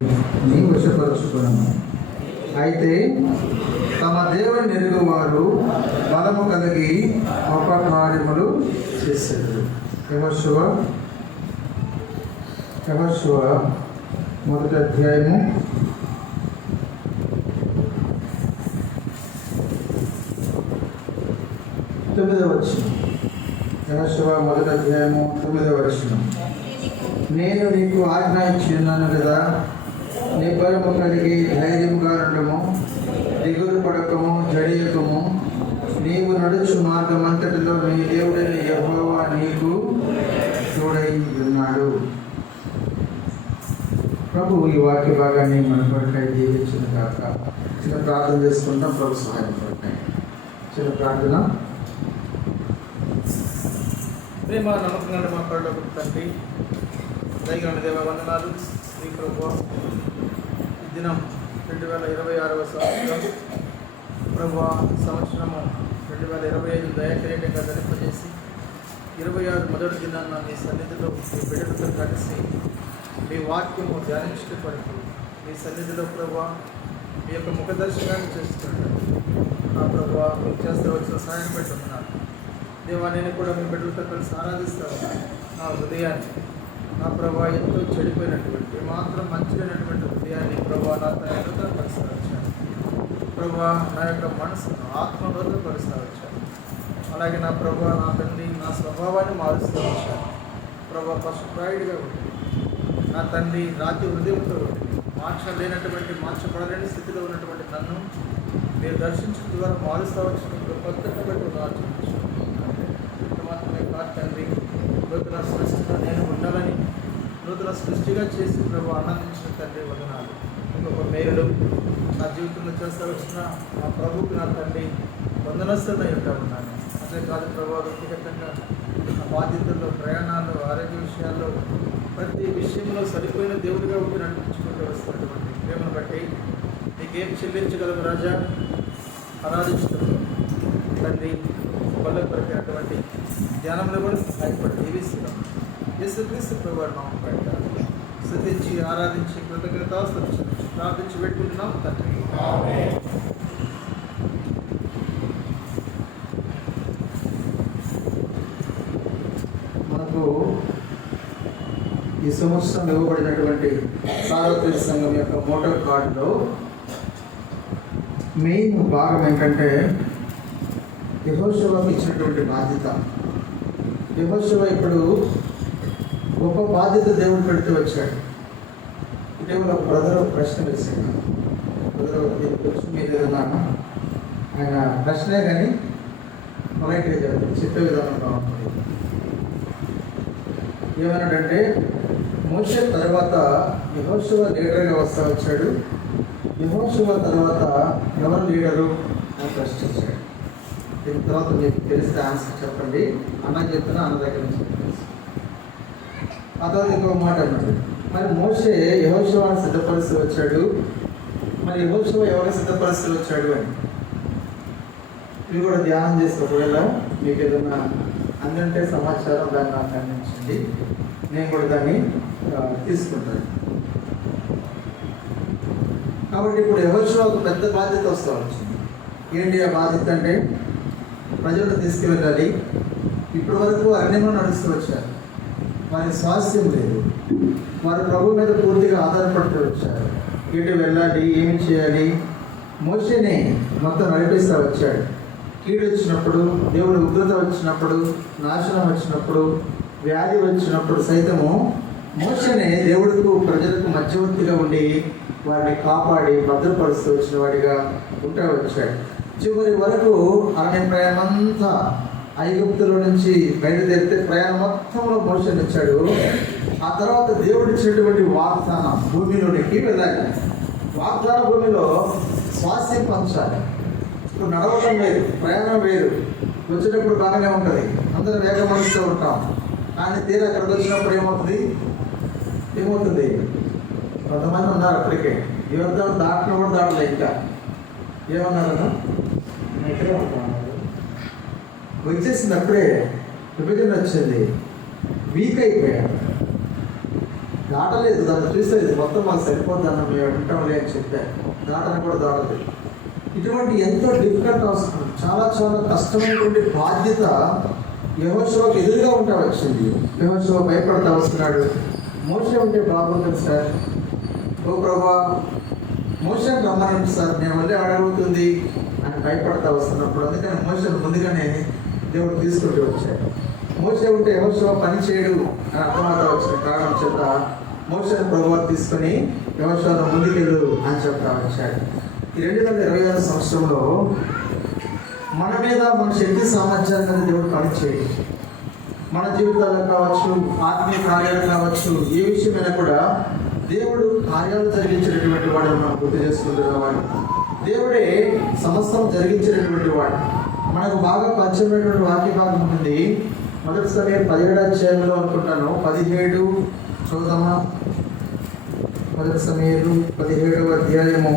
నీ వశపరచుకున్నాము. అయితే తమ దేవుని ఎరుగువారు బలము కలిగి గొప్ప కార్యములు చేశారు. యెహోషువ మొదటి అధ్యాయము 9వ వచనం. యెహోషువ మొదటి అధ్యాయము 9వ వచనం. నేను నీకు ఆజ్ఞ ఇచ్చి ఉన్నాను కదా, నీ బలము కలిగి ధైర్యముగా ఉండము, దిగులు పడకము, జడియకము. నీవు నడుచు మార్గమంతటిలో నీ దేవుడైన యెహోవా నీకు తోడై ఉన్నాడు. ప్రభు ఈ వాక్య భాగాన్ని మన కొరకై దీవించిన కాక చిన్న ప్రార్థన చేసుకుంటాం. ప్రభు సహాయం కొరకై చిన్న ప్రార్థన. ప్రేమ నమ్మకంగా మా కళ్ళకు తండ్రి, దైవ దేవ వందనాలు. శ్రీ ప్రభు ఈ దినం 2026వ సంవత్సరం ప్రభు సంవత్సరము 2025 దయాకిరీటంగా ధరింపజేసి 26 మొదటి దినాన్న మీ సన్నిధిలో మీ బిడ్డలతో కలిసి మీ వాక్యము ధ్యానించబడుతూ మీ సన్నిధిలో ప్రభు మీ యొక్క ముఖ దర్శనాన్ని చేస్తుంటారు. నా ప్రభు మీకు చేస్తే వచ్చిన సహాయం పెట్టుకున్నాను దేవా. నేను కూడా మీ బిడ్డలతో కలిసి ఆరాధిస్తాను. నా హృదయాన్ని నా ప్రభా ఎంతో చెడిపోయినటువంటి మాత్రం మంచిదైనటువంటి హృదయాన్ని ప్రభా నా తన పరిస్థితి వచ్చాను. ప్రభా నా యొక్క మనసును ఆత్మలోతో పరిస్థితి వచ్చాను. అలాగే నా ప్రభా నా తండ్రి నా స్వభావాన్ని మారుస్తూ వచ్చాను. ప్రభా పశుప్రాయుడిగా ఉంటుంది నా తండ్రి, రాతి హృదయంతో మార్చలేనటువంటి మార్చబడలేని స్థితిలో ఉన్నటువంటి నన్ను మీరు దర్శించడం ద్వారా మారుస్తూ వచ్చినప్పుడు కొత్తగా బట్టి ఆచరించు మాత్రమే కాదు తండ్రి. నూతన సృష్టిగా నేను ఉండాలని నూతన సృష్టిగా చేసి ప్రభు ఆనందించిన తండ్రి వందనాలు. ఇంకొక మేలుడు నా జీవితంలో చేస్తూ వచ్చిన నా ప్రభువుకి నా తండ్రి వందనస్తులై ఉంటా ఉన్నాను. అదే కాదు ప్రభావ వ్యక్తిగతంగా నా బాధ్యతల్లో, ప్రయాణాలు, ఆరోగ్య విషయాల్లో ప్రతి విషయంలో సరిపోయిన దేవుడిగా ఉండి నడిపించుకుంటూ వస్తున్నటువంటి ప్రేమను బట్టి నీకేం చెల్లించగలము రాజా. ఆరాధించడం తండ్రి వల్ల కొరకైనటువంటి ధ్యానంలో కూడా సహాయపడి జీవిస్తున్నాం. యేసుక్రీస్తు ప్రభువారి నామమున బయట స్తుతించి ఆరాధించి కృతజ్ఞతాస్తుతులు ప్రార్థించి పెట్టుకుంటున్నాం తండ్రి. మనకు ఈ సంవత్సరం ఇవ్వబడినటువంటి సార్వత్రిక సంఘం యొక్క మోటార్ కార్డులో మెయిన్ భాగం ఏంటంటే యెహోషువకు ఇచ్చినటువంటి బాధ్యత. యెహోషువ ఇప్పుడు గొప్ప బాధ్యత దేవుడు పెడుతూ వచ్చాడు. ఇటీవల ఒక బ్రదర్ ప్రశ్న వేసాడు. బ్రదర్ మీరు ఏదన్నా ఆయన ప్రశ్నే కానీ పొలైట్గా చెప్పే విధానంగా ఉంటుంది. ఏమన్నాడంటే, మోషే తర్వాత యెహోషువ లీడర్గా వస్తూ వచ్చాడు, యెహోషువ తర్వాత ఎవరు లీడరు అని ప్రశ్నించాడు. దీని తర్వాత మీకు తెలిస్తే ఆన్సర్ చెప్పండి అన్న చెప్తున్నా, అన్న దగ్గర నుంచి తెలుసు. ఆ తర్వాత ఇంకో మాట అన్నాడు, మరి మోషే యెహోషువను సిద్ధపరుస్తూ వచ్చాడు, మరి యెహోషువ ఎవరు సిద్ధపరుస్తూ వచ్చాడు అని ఇవి కూడా ధ్యానం చేసి ఒకవేళ మీకు ఏదైనా అందుంటే సమాచారం దాన్ని నాకు అందించండి, నేను కూడా దాన్ని తీసుకుంటాను. కాబట్టి ఇప్పుడు యెహోషువకు పెద్ద బాధ్యత వస్తూ వచ్చింది. ఏంటి ఆ బాధ్యత అంటే, ప్రజలను తీసుకువెళ్ళాలి. ఇప్పటి వరకు అరణ్యంలో నడుస్తూ వచ్చారు, వారి స్వాస్థ్యం లేదు, వారు ప్రభు మీద పూర్తిగా ఆధారపడుతూ వచ్చారు. ఎటు వెళ్ళాలి, ఏమి చేయాలి, మోషేనే మొత్తం నడిపిస్తూ వచ్చాడు. కీడు వచ్చినప్పుడు, దేవుడి ఉగ్రత వచ్చినప్పుడు, నాశనం వచ్చినప్పుడు, వ్యాధి వచ్చినప్పుడు సైతము మోషేనే దేవుడికి ప్రజలకు మధ్యవర్తిగా ఉండి వారిని కాపాడి భద్రపరుస్తూ వచ్చిన వాడిగా ఉంటూ వచ్చాడు. చివరి వరకు అరణ్య ప్రయాణం అంతా ఐగుప్తులో నుంచి బయలుదేరితే ప్రయాణం మొత్తంలో మోషేని ఇచ్చాడు. ఆ తర్వాత దేవుడు ఇచ్చినటువంటి వాగ్దానం భూమిలోనికి వెళ్ళాలి. వాగ్దాన భూమిలో స్వాస్థ్యం పంచాలి. ఇప్పుడు నడవటం వేరు, ప్రయాణం వేరు. వచ్చేటప్పుడు బాగానే ఉంటుంది, అందరూ వేగమడుస్తూ ఉంటాం. కానీ తీరా అక్కడికి వచ్చినప్పుడు ఏమవుతుంది కొంతమంది ఉన్నారు అప్పటికే యుద్ధం దాటిన కూడా దాటలే. ఇంకా ఏమన్నారు, వచ్చేసింది అప్పుడే విభజన వచ్చింది, వీక్ అయిపోయాడు. దాటలేదు. దాన్ని చూస్తే ఇది మొత్తం మాకు సరిపోద్దాన్ని మేము వింటాంలే అని చెప్పారు. దాటని కూడా దాటలేదు. ఇటువంటి ఎంతో డిఫికల్ట్ అవసరం, చాలా చాలా కష్టమైనటువంటి బాధ్యత యెహోషువకు ఎదురుగా ఉంటా వచ్చింది. యెహోషువ భయపడతా వస్తున్నాడు. మోషే ఉంటే బాగుంటుంది సార్, ఓ ప్రభా మోషేని రమ్మనండి సార్, నేను మళ్ళీ అడగవుతుంది అని భయపడతా వస్తున్నప్పుడు, అందుకని మోషేను ముందుగానే దేవుడు తీసుకుంటూ వచ్చాడు. మోషే ఉంటే యెహోషువ పని చేయడు అని అర్థమవుతా వచ్చిన కారణం చేత మోషేను ప్రభువా తీసుకొని యెహోషువను ముందుకెళ్ళు అని చెప్తా వచ్చాడు. ఈ 2026 సంవత్సరంలో మన మీద మన శక్తి సామర్థ్యాల మీద దేవుడు పని చేయడు. మన జీవితాల్లో కావచ్చు, ఆత్మీయ కార్యాలు కావచ్చు, ఏ విషయమైనా కూడా దేవుడు కార్యాలు జరిగించినటువంటి వాడు మనం గుర్తు చేసుకుంటున్నవాడు. దేవుడే సమస్తం జరిగించినటువంటి వాడు. మనకు బాగా పరిచయమైనటువంటి వాక్య భాగం ఉంటుంది. మొదటి సమయం 17వ అధ్యాయంలో అనుకుంటాను, 17 చూద్దామా. మొదటి సమయం 17వ అధ్యాయము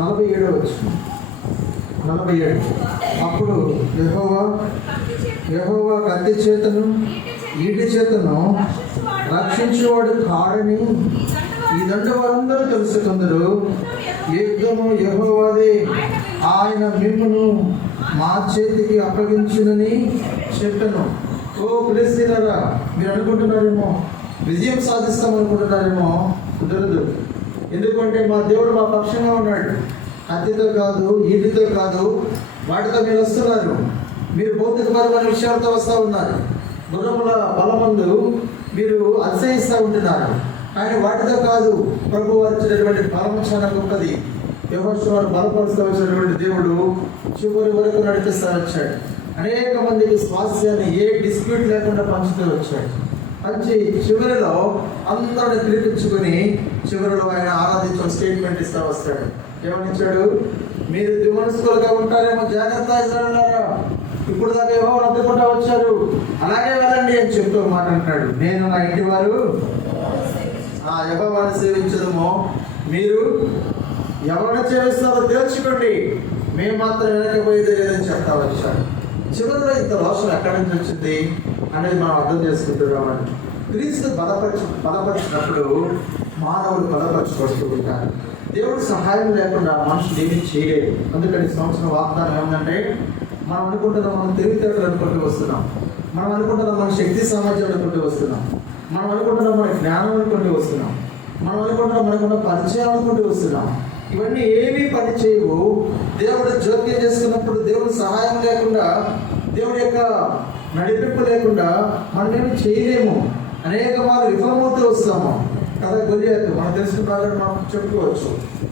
47వ వచనం. 47. అప్పుడు యెహోవా కత్తి చేతను ఈటి చేతను రక్షించేవాడు కాడని ఈ దండు వారందరూ తెలుసుకుందరు. యుద్ధము యెహోవాదే, ఆయన మిమ్మును మా చేతికి అప్పగించునని చెప్పాను. ఓ ఫిలిష్తీయులారా, మీరు అనుకుంటున్నారేమో విజయం సాధిస్తాం అనుకుంటున్నారేమో, కుదరదు. ఎందుకంటే మా దేవుడు మా పక్షంగా ఉన్నాడు. కత్తితో కాదు, ఈటితో కాదు, వాటితో మీరు వస్తున్నారు. మీరు భౌతికపరమైన విషయాలతో వస్తూ ఉన్నారు. గుర్రముల బలమందు మీరు అతిశయిస్తూ ఉంటున్నారు. కానీ వాటితో కాదు, ప్రభు వచ్చినటువంటి బలం చాలా గొప్పది. యెహోషువను బలపరుస్తూ వచ్చినటువంటి దేవుడు చివరి వరకు నడిపిస్తూ వచ్చాడు. అనేక మందికి స్వాస్థ్యాన్ని ఏ డిస్ప్యూట్ లేకుండా పంచుతూ వచ్చాడు. పంచి చివరిలో అందరిని పిలిపించుకొని చివరిలో ఆయన ఆరాధించిన స్టేట్మెంట్ ఇస్తూ వస్తాడు. ఏమనిచ్చాడు? మీరు దివనస్కులుగా ఉంటారేమో, జాగ్రత్త ఇశ్రాయేలులారా, ఇప్పుడు దాకా యెహోవాను అందుకుంటా వచ్చారు, అలాగే వెళ్ళండి అని చెప్తూ మాట అంటాడు. నేను నా ఇంటి వారు యెహోవాను సేవించడమో, మీరు ఎవరిని సేవిస్తారో తెలుసుకోండి, మేము మాత్రం వెనకపోయేది లేదని చెప్తా వచ్చాడు. చివరిలో ఇంత రోషం ఎక్కడి నుంచి వచ్చింది అనేది మనం అర్థం చేసుకుంటున్నామని. క్రీస్తు బలపరిచినప్పుడు మానవులు బలపరచుకొస్తూ ఉంటారు. దేవుడి సహాయం లేకుండా మనుషులు ఏమీ చేయలేదు. అందుకని సంవత్సరం వాగ్దానం ఏమందంటే, మనం అనుకుంటున్నాం మనం తెలివితేటలు అనుకుంటూ వస్తున్నాం, మనం అనుకుంటున్నాం మన శక్తి సామర్థ్యం అనుకుంటూ వస్తున్నాం, మనం అనుకుంటున్నాం మన జ్ఞానం అనుకుంటూ వస్తున్నాం, మనం అనుకుంటున్నాం మనకున్న పరిచయం అనుకుంటూ వస్తున్నాం. ఇవన్నీ ఏమీ పని చేయవు. దేవుడు జోక్యం చేసుకున్నప్పుడు, దేవుడి సహాయం లేకుండా, దేవుడి యొక్క నడిపింపు లేకుండా మనం ఏమి చేయలేము. అనేక మార్లు విఫలమవుతూ వస్తాము కదా. గొలియాతు మనం తెలుసుకున్నారని మనం చెప్పుకోవచ్చు.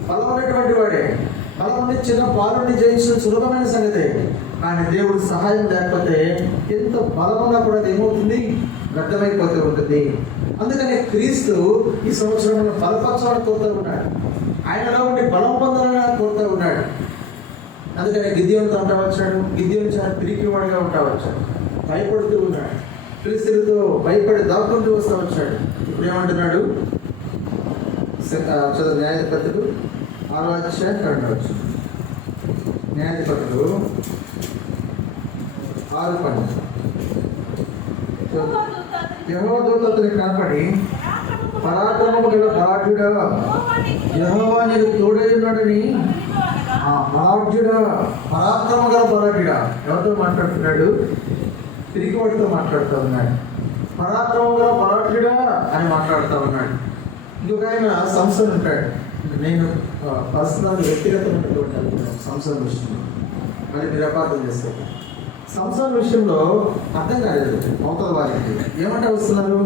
బలం ఉన్నటువంటి వాడే, బలం ఉండి చిన్న పాలుని జయించడం సులభమైన సంగతే. కానీ దేవుడు సహాయం లేకపోతే ఎంత బలం ఉన్నా కూడా అది ఏమవుతుంది? వ్యర్థమైపోతూ ఉంటుంది. అందుకని క్రీస్తు ఈ సంవత్సరంలో బలపరచాలని కోరుతూ ఉన్నాడు. ఆయనలో ఉండి బలం పొందాలని కోరుతూ ఉన్నాడు. అందుకని గిద్యోనుతో అంటా వచ్చాడు. గిద్యోను చాలా పిరికివాడిగా ఉంటా వచ్చాడు, భయపడుతూ ఉన్నాడు. ఫిలిష్తీయులతో భయపడి దాక్కుంటూ వస్తూ వచ్చాడు. ఇప్పుడు ఏమంటున్నాడు? చదువు న్యాయాధిపతులు 6వ అధ్యాయం 2వ వచనం. న్యాయాధిపతులు 6:12. యెహోవా దూత అతనికి కనపడి, పరాక్రమము గల బలాఢ్యుడా, యెహోవా నీకు తోడై ఉన్నాడని. బలాఢ్యుడా, పరాక్రమ గల బలాఢ్యుడా ఎవరితో మాట్లాడుతున్నాడు? తిరిగివాడితో మాట్లాడుతూ ఉన్నాడు. పరాక్రమ గల బలాఢ్యుడా అని మాట్లాడుతూ ఉన్నాడు. ఇంకొక ఆయన సంసోను ఉంటాడు. నేను పర్సనల్ వ్యక్తిగతమైనటువంటి సంసోను విషయంలో మరి మీరు అపార్థం చేస్తారు. సంసోను విషయంలో అర్థం కాలేదు అవతల వారికి. ఏమంటా వస్తున్నారు?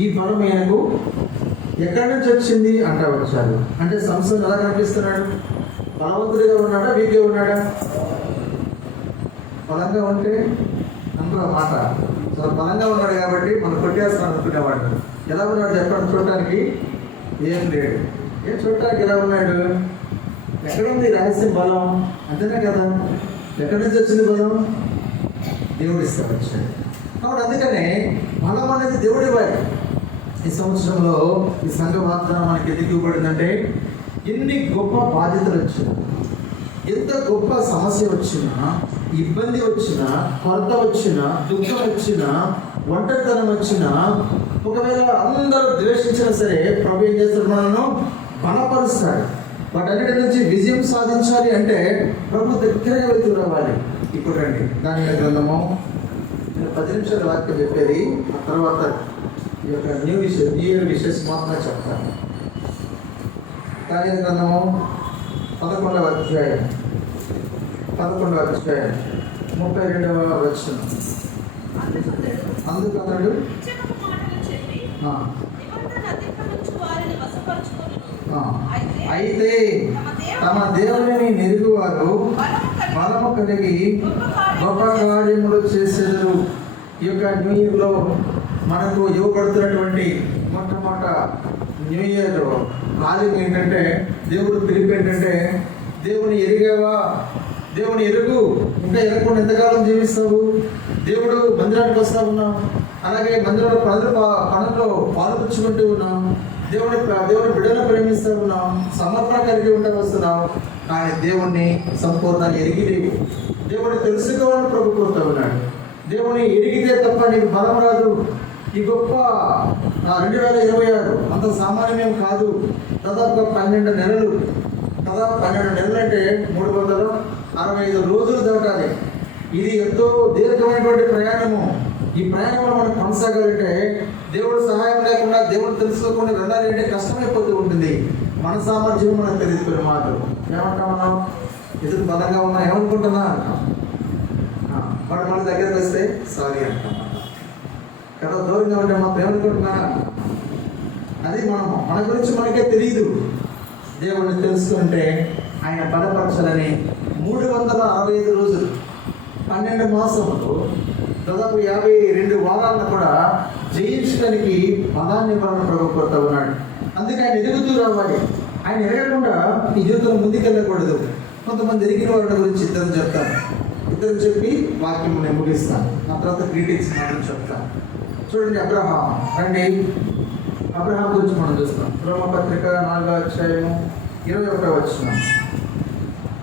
ఈ బలం ఆయనకు ఎక్కడి నుంచి వచ్చింది అంటా వచ్చారు. అంటే సంసోను ఎలా కనిపిస్తున్నాడు? బలవంతుడిగా ఉన్నాడా, వీక్గా ఉన్నాడా? బలంగా ఉంటే అందులో మాట చాలా బలంగా ఉన్నాడు కాబట్టి మనం కొట్టేస్తాను అనుకునేవాడు. ఎలా ఉన్నాడు చెప్పండి? చూడటానికి ఏం లేడు. ఏం చూడటానికి ఎలా ఉన్నాడు? ఎక్కడ ఉంది రహస్యం? బలం అంతేనే కదా. ఎక్కడి నుంచి వచ్చింది బలం? దేవుడు ఇస్తే వచ్చాడు. కాబట్టి అందుకనే బలం అనేది దేవుడి వారి. ఈ సంవత్సరంలో ఈ సంఘ వాగ్దానం మనకి ఎందుకు ఇవ్వబడిందంటే, ఎన్ని గొప్ప బాధ్యతలు వచ్చినా, ఎంత గొప్ప సమస్య వచ్చినా, ఇబ్బంది వచ్చినా, కొరత వచ్చినా, దుఃఖం వచ్చినా, ఒంటరితనం వచ్చినా, ఒకవేళ అందరూ ద్వేషించినా సరే ప్రభు ఏం చేస్తాడు? మనను బలపరుస్తాడు. వాటన్నిటి నుంచి విజయం సాధించాలి అంటే ప్రభు దగ్గరగా వెళ్తూ రావాలి. ఇప్పుడు రండి, దాని గ్రంథము నేను 10 నిమిషాల వాక్యం చెప్పేది, ఆ తర్వాత ఈ యొక్క న్యూ ఇయర్ విషెస్ మాత్రమే చెప్తాను. దాని గ్రంథము 11వ అధ్యాయం 32వ వచనం. అందుకు అతడు అయితే తమ దేవుని నెరుగువారు బలము కలిగి గొప్ప కార్యములు చేసేదరు. ఈ యొక్క న్యూ ఇయర్లో మనకు ఇవ్వబడుతున్నటువంటి మొట్టమొదట న్యూ ఇయర్ కాలింగ్ ఏంటంటే, దేవుడు పిలుపు ఏంటంటే, దేవుని ఎరిగావా? దేవుని ఎరుగు. ఇంకా ఎరగకుండా ఎంతకాలం జీవిస్తావు? దేవుడు మందిరానికి వస్తా ఉన్నావు, అలాగే మందిరంలో పనుల్లో పాల్పంచుకుంటూ ఉన్నాం, దేవుని బిడ్డలను ప్రేమిస్తూ ఉన్నాం, సమర్పణ కలిగి ఉంటూ వస్తున్నావు. కానీ దేవుణ్ణి సంపూర్ణ ఎరిగి లేవు. దేవుడిని తెలుసుకోవాలని ప్రభు కోరుతూ ఉన్నాడు. దేవుని ఎరిగితే తప్ప నీకు బలం రాదు. ఈ గొప్ప 2026 అంత సామాన్యమేం కాదు. దాదాపు 12 నెలలు. దాదాపు 12 నెలలు అంటే 365 రోజులు దాటాలి. ఇది ఎంతో దీర్ఘమైనటువంటి ప్రయాణము. ఈ ప్రయాణంలో మనం కొనసాగాలంటే దేవుడు సహాయం లేకుండా, దేవుడు తెలుసుకోకుండా వెళ్ళాలి అంటే కష్టమైపోతూ ఉంటుంది. మన సామర్థ్యం మనకు తెలియదు. మాట ఏమంటాం మనం? ఎదురు బలంగా ఉన్నా ఏమనుకుంటున్నా అంటాం. వాడు మన దగ్గరకు వస్తే సారీ అంటాం కదా. దూరంగా ఉంటే మాత్రం ఏమనుకుంటున్నా అంటాం. అది మన గురించి మనకే తెలియదు. దేవుడిని తెలుసుకుంటే ఆయన బలపరచాలని 365 రోజులు 12 మాసములు దాదాపు 52 వారాలను కూడా జయించడానికి బలాన్ని ఇవ్వాలని ప్రభు కోరుతూ ఉన్నాడు. అందుకే ఆయన ఎదుగుతూ రావాలి. ఆయన ఎరగకుండా ఈ జీవితంలో ముందుకెళ్ళకూడదు. కొంతమంది ఎరిగిన వారి గురించి ఇద్దరు చెప్తాను. ఇద్దరు చెప్పి వాక్యం నేను ముగిస్తాను. ఆ తర్వాత గ్రీటింగ్స్ మాత్రం చెప్తాను. చూడండి, అబ్రహాం. రండి, అబ్రహాం గురించి మనం చూస్తాం. రోమపత్రిక 4వ అధ్యాయము 21వ వచనం.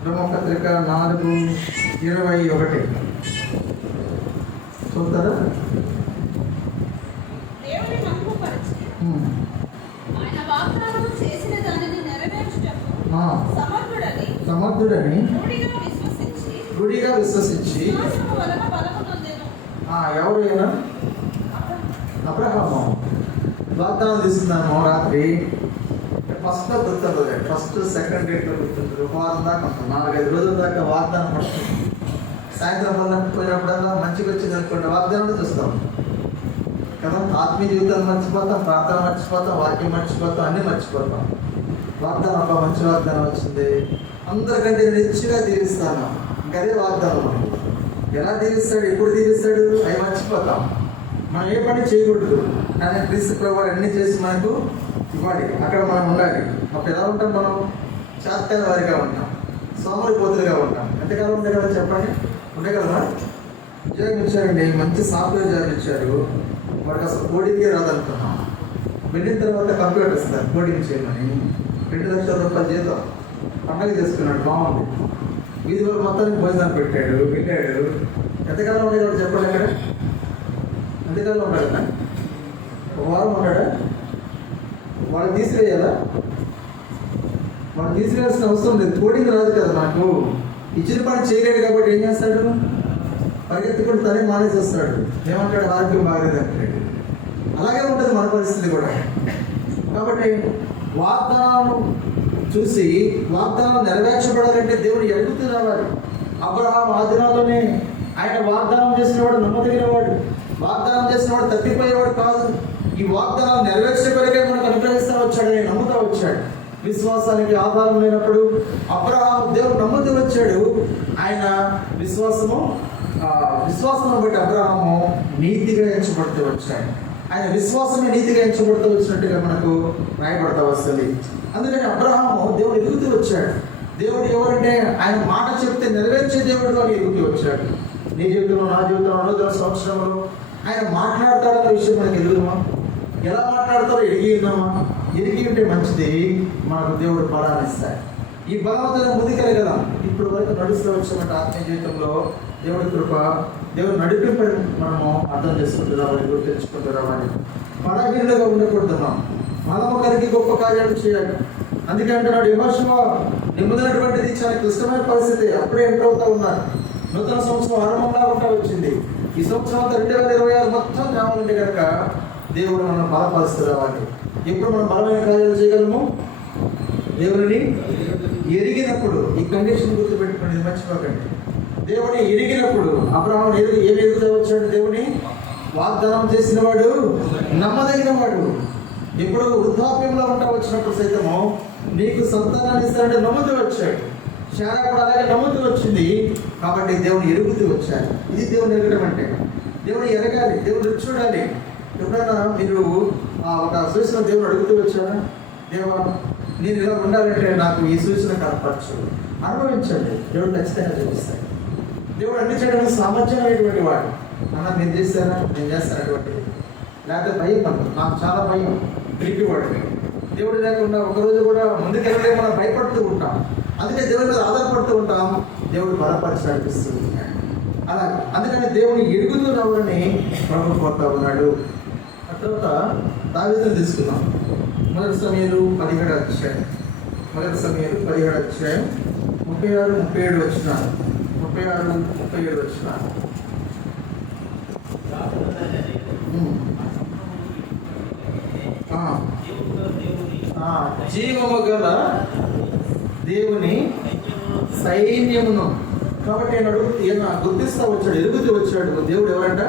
రోమపత్రిక 4:21 చూస్తారా? సమర్థుడని గుడిగా విశ్వసించి ఎవరైనా అబ్రహాము వాగ్దానం తీసుకున్నాము. రాత్రి ఫస్ట్ గుర్తుంటుంది, ఫస్ట్ సెకండ్ డేట్లో గుర్తుంటుంది. ఒక వారం దాకా ఉంటుంది, 4-5 రోజుల దాకా వాగ్దానం పడుతుంది. సాయంత్రం పోయినప్పుడల్లా మంచిగా వచ్చింది అనుకోండి, వాగ్దానం చూస్తాం కదా. ఆత్మీయ జీవితాన్ని మర్చిపోతాం, ప్రార్థన మర్చిపోతాం, వాక్యం మర్చిపోతాం, అన్నీ మర్చిపోతాం. వాగ్దానం, అబ్బా మంచి వాగ్దానం వచ్చింది, అందరికంటే రిచ్గా దీవిస్తాను, ఇంకా అదే వాగ్దానం. ఎలా దీవిస్తాడు, ఎప్పుడు దీవిస్తాడు అవి మర్చిపోతాం. మనం ఏ పని చేయకూడదు, కానీ క్రీస్తు ప్రభువు అన్నీ చేసి మనకు ఇవ్వాలి. అక్కడ మనం ఉండాలి. అప్పుడు ఎలా ఉంటాం? మనం చేతకాని వారిగా ఉంటాం, సోమరిపోతులుగా ఉంటాం. ఎంతకాలం ఉండే కదా చెప్పండి, ఉండే కదా. ఉద్యోగం ఇచ్చారండి, మంచి సాఫ్ట్వేర్ జాబ్ ఇచ్చారు, వాడికి అసలు కోడింగే రాదనుకున్నాం. వెళ్ళిన తర్వాత కంప్యూటర్ ఇస్తారు కోడింగ్ చేయమని. 2 లక్షల రూపాయలు జీతం, పండగ చేసుకున్నాడు, బాగుంది. వీధి వరకు మొత్తానికి భోజనాలు పెట్టాడు, వెళ్ళాడు. ఎంతకాలం ఉండే కదా చెప్పండి. అక్కడ ఎంతకాలం ఉన్నాడు కదా? 1 వారం ఉన్నాడా? వాడు తీసివేయాలా? వాడు తీసివేయాల్సిన అవసరం లేదు. కోడింగ్ రాదు కదా నాకు. ఇచ్చిన పని చేయలేడు కాబట్టి ఏం చేస్తాడు? పరిగెత్తుకుంటూ తనే మానేసేస్తాడు. ఏమంటాడు? ఆరోగ్యం బాగలేదు అంటాడు. అలాగే ఉంటుంది మన పరిస్థితి కూడా. కాబట్టి వాగ్దానం చూసి వాగ్దానం నెరవేర్చబడాలంటే దేవుడు ఎరుగుతూ రావాలి. అబ్రహాం ఆ దినాల్లోనే ఆయన వాగ్దానం చేసినవాడు నమ్మదగినవాడు, వాగ్దానం చేసినవాడు తప్పిపోయేవాడు కాదు. ఈ వాగ్దానం నెరవేర్చే కొరకే మనకు అనుగ్రహిస్తూ వచ్చాడు, ఆయన నమ్ముతూ వచ్చాడు. విశ్వాసానికి ఆధారం లేనప్పుడు అబ్రహాం దేవుడు నమ్ముతూ వచ్చాడు. ఆయన విశ్వాసమును బట్టి అబ్రహాము నీతిగా ఎంచబడుతూ వచ్చాడు. ఆయన విశ్వాసమే నీతిగా ఎంచబడుతూ వచ్చినట్టుగా మనకు రాయబడతా వస్తుంది. అందుకని అబ్రహాము దేవుడు ఎదుగుతూ వచ్చాడు. దేవుడు ఎవరంటే ఆయన మాట చెప్తే నెరవేర్చే దేవుడు అని ఎదుగుతూ వచ్చాడు. నీ జీవితంలో, నా జీవితంలో 200 సంవత్సరంలో ఆయన మాట్లాడతాడన్న విషయం మనకు ఎదుగుమా? ఎలా మాట్లాడతారో ఎరిగి ఉన్నామా? ఎరిగి ఉంటే మంచిది, మనకు దేవుడు ఫలాన్ని ఇస్తాడు. ఈ బలవంతుల ముందుకెళ్ళి కదా ఇప్పుడు వరకు నడుస్తూ వచ్చామంటే ఆత్మీయ జీవితంలో దేవుడి కృప, దేవుడు నడిపింపు మనము అర్థం చేసుకుంటున్నామని, గుర్తించుకుంటున్నామని. బలహీనులుగా ఉండకూడదున్నాం, మనము కలిగి గొప్ప కార్యాలు చేయాలి. అందుకే అంటున్నాడు యెహోషువ, నీ ముందున్నటువంటిది చాలా క్లిష్టమైన పరిస్థితి. అప్పుడే ఎంటర్ అవుతా ఉన్నారు. నూతన సంవత్సరం ఆరంభంలా ఉంటా వచ్చింది. ఈ సంవత్సరం అంతా 2026 మొత్తం కావాలంటే కనుక దేవుడు మనం బలపరుస్తూ రావాలి. ఎప్పుడు మనం బలమైన కార్యాలు చేయగలము? దేవుడిని ఎరిగినప్పుడు. ఈ కండిషన్ గుర్తుపెట్టుకుని మర్చిపోకండి. దేవుని ఎరిగినప్పుడు. అబ్రహాము ఏమి ఎదుగుతూ వచ్చాడు? దేవుని వాగ్దానం చేసిన వాడు, నమ్మదగిన వాడు. ఇప్పుడు వృద్ధాప్యంలో ఉంటా వచ్చినప్పుడు సైతము నీకు సంతానాన్ని ఇస్తానంటే నమ్ముతూ వచ్చాడు. శారా కూడా అలాగే నమ్ముతూ వచ్చింది. కాబట్టి దేవుని ఎరుగుతూ వచ్చారు. ఇది దేవుని ఎరగడం అంటే. దేవుని ఎరగాలి, దేవుని రుచి చూడాలి. ఎప్పుడైనా మీరు ఒక సూచన దేవుని అడుగుతూ వచ్చారా? దేవా, నేను ఇలా ఉండాలంటే నాకు ఈ సూచన కనపరచు. అనుభవించండి, దేవుడు ఖచ్చితంగా చూపిస్తాడు. దేవుడు అన్ని చేయడానికి సామర్థ్యమైనటువంటి వాడు. అన్న నేను చేస్తారా? నేను చేస్తాను అటువంటిది. లేకపోతే భయం, నాకు చాలా భయం, పిలిపివాడు. దేవుడు లేకుండా ఒకరోజు కూడా ముందుకెళ్ళలే, మనం భయపడుతూ ఉంటాం. అందుకే దేవుడి మీద ఆధారపడుతూ ఉంటాం. దేవుడు బలపరిచి నడిపిస్తూ ఉంటాడు. అలా అందుకని దేవుని ఎరుగుతూ రావాలని ప్రభు కోరుతా ఉన్నాడు. ఆ తర్వాత దావీదును తీసుకున్నాం. మొదటి సమయాలు 17 అధ్యాయం. మొదటి సమయాలు 17 అధ్యాయం 36, 37 వచ్చినారు. 36, 37 వచ్చినారు. జీవము గల దేవుని సైన్యమును. కాబట్టి ఈయన గుర్తిస్తూ వచ్చాడు, ఎరుగుతూ వచ్చాడు. దేవుడు ఎవరంట?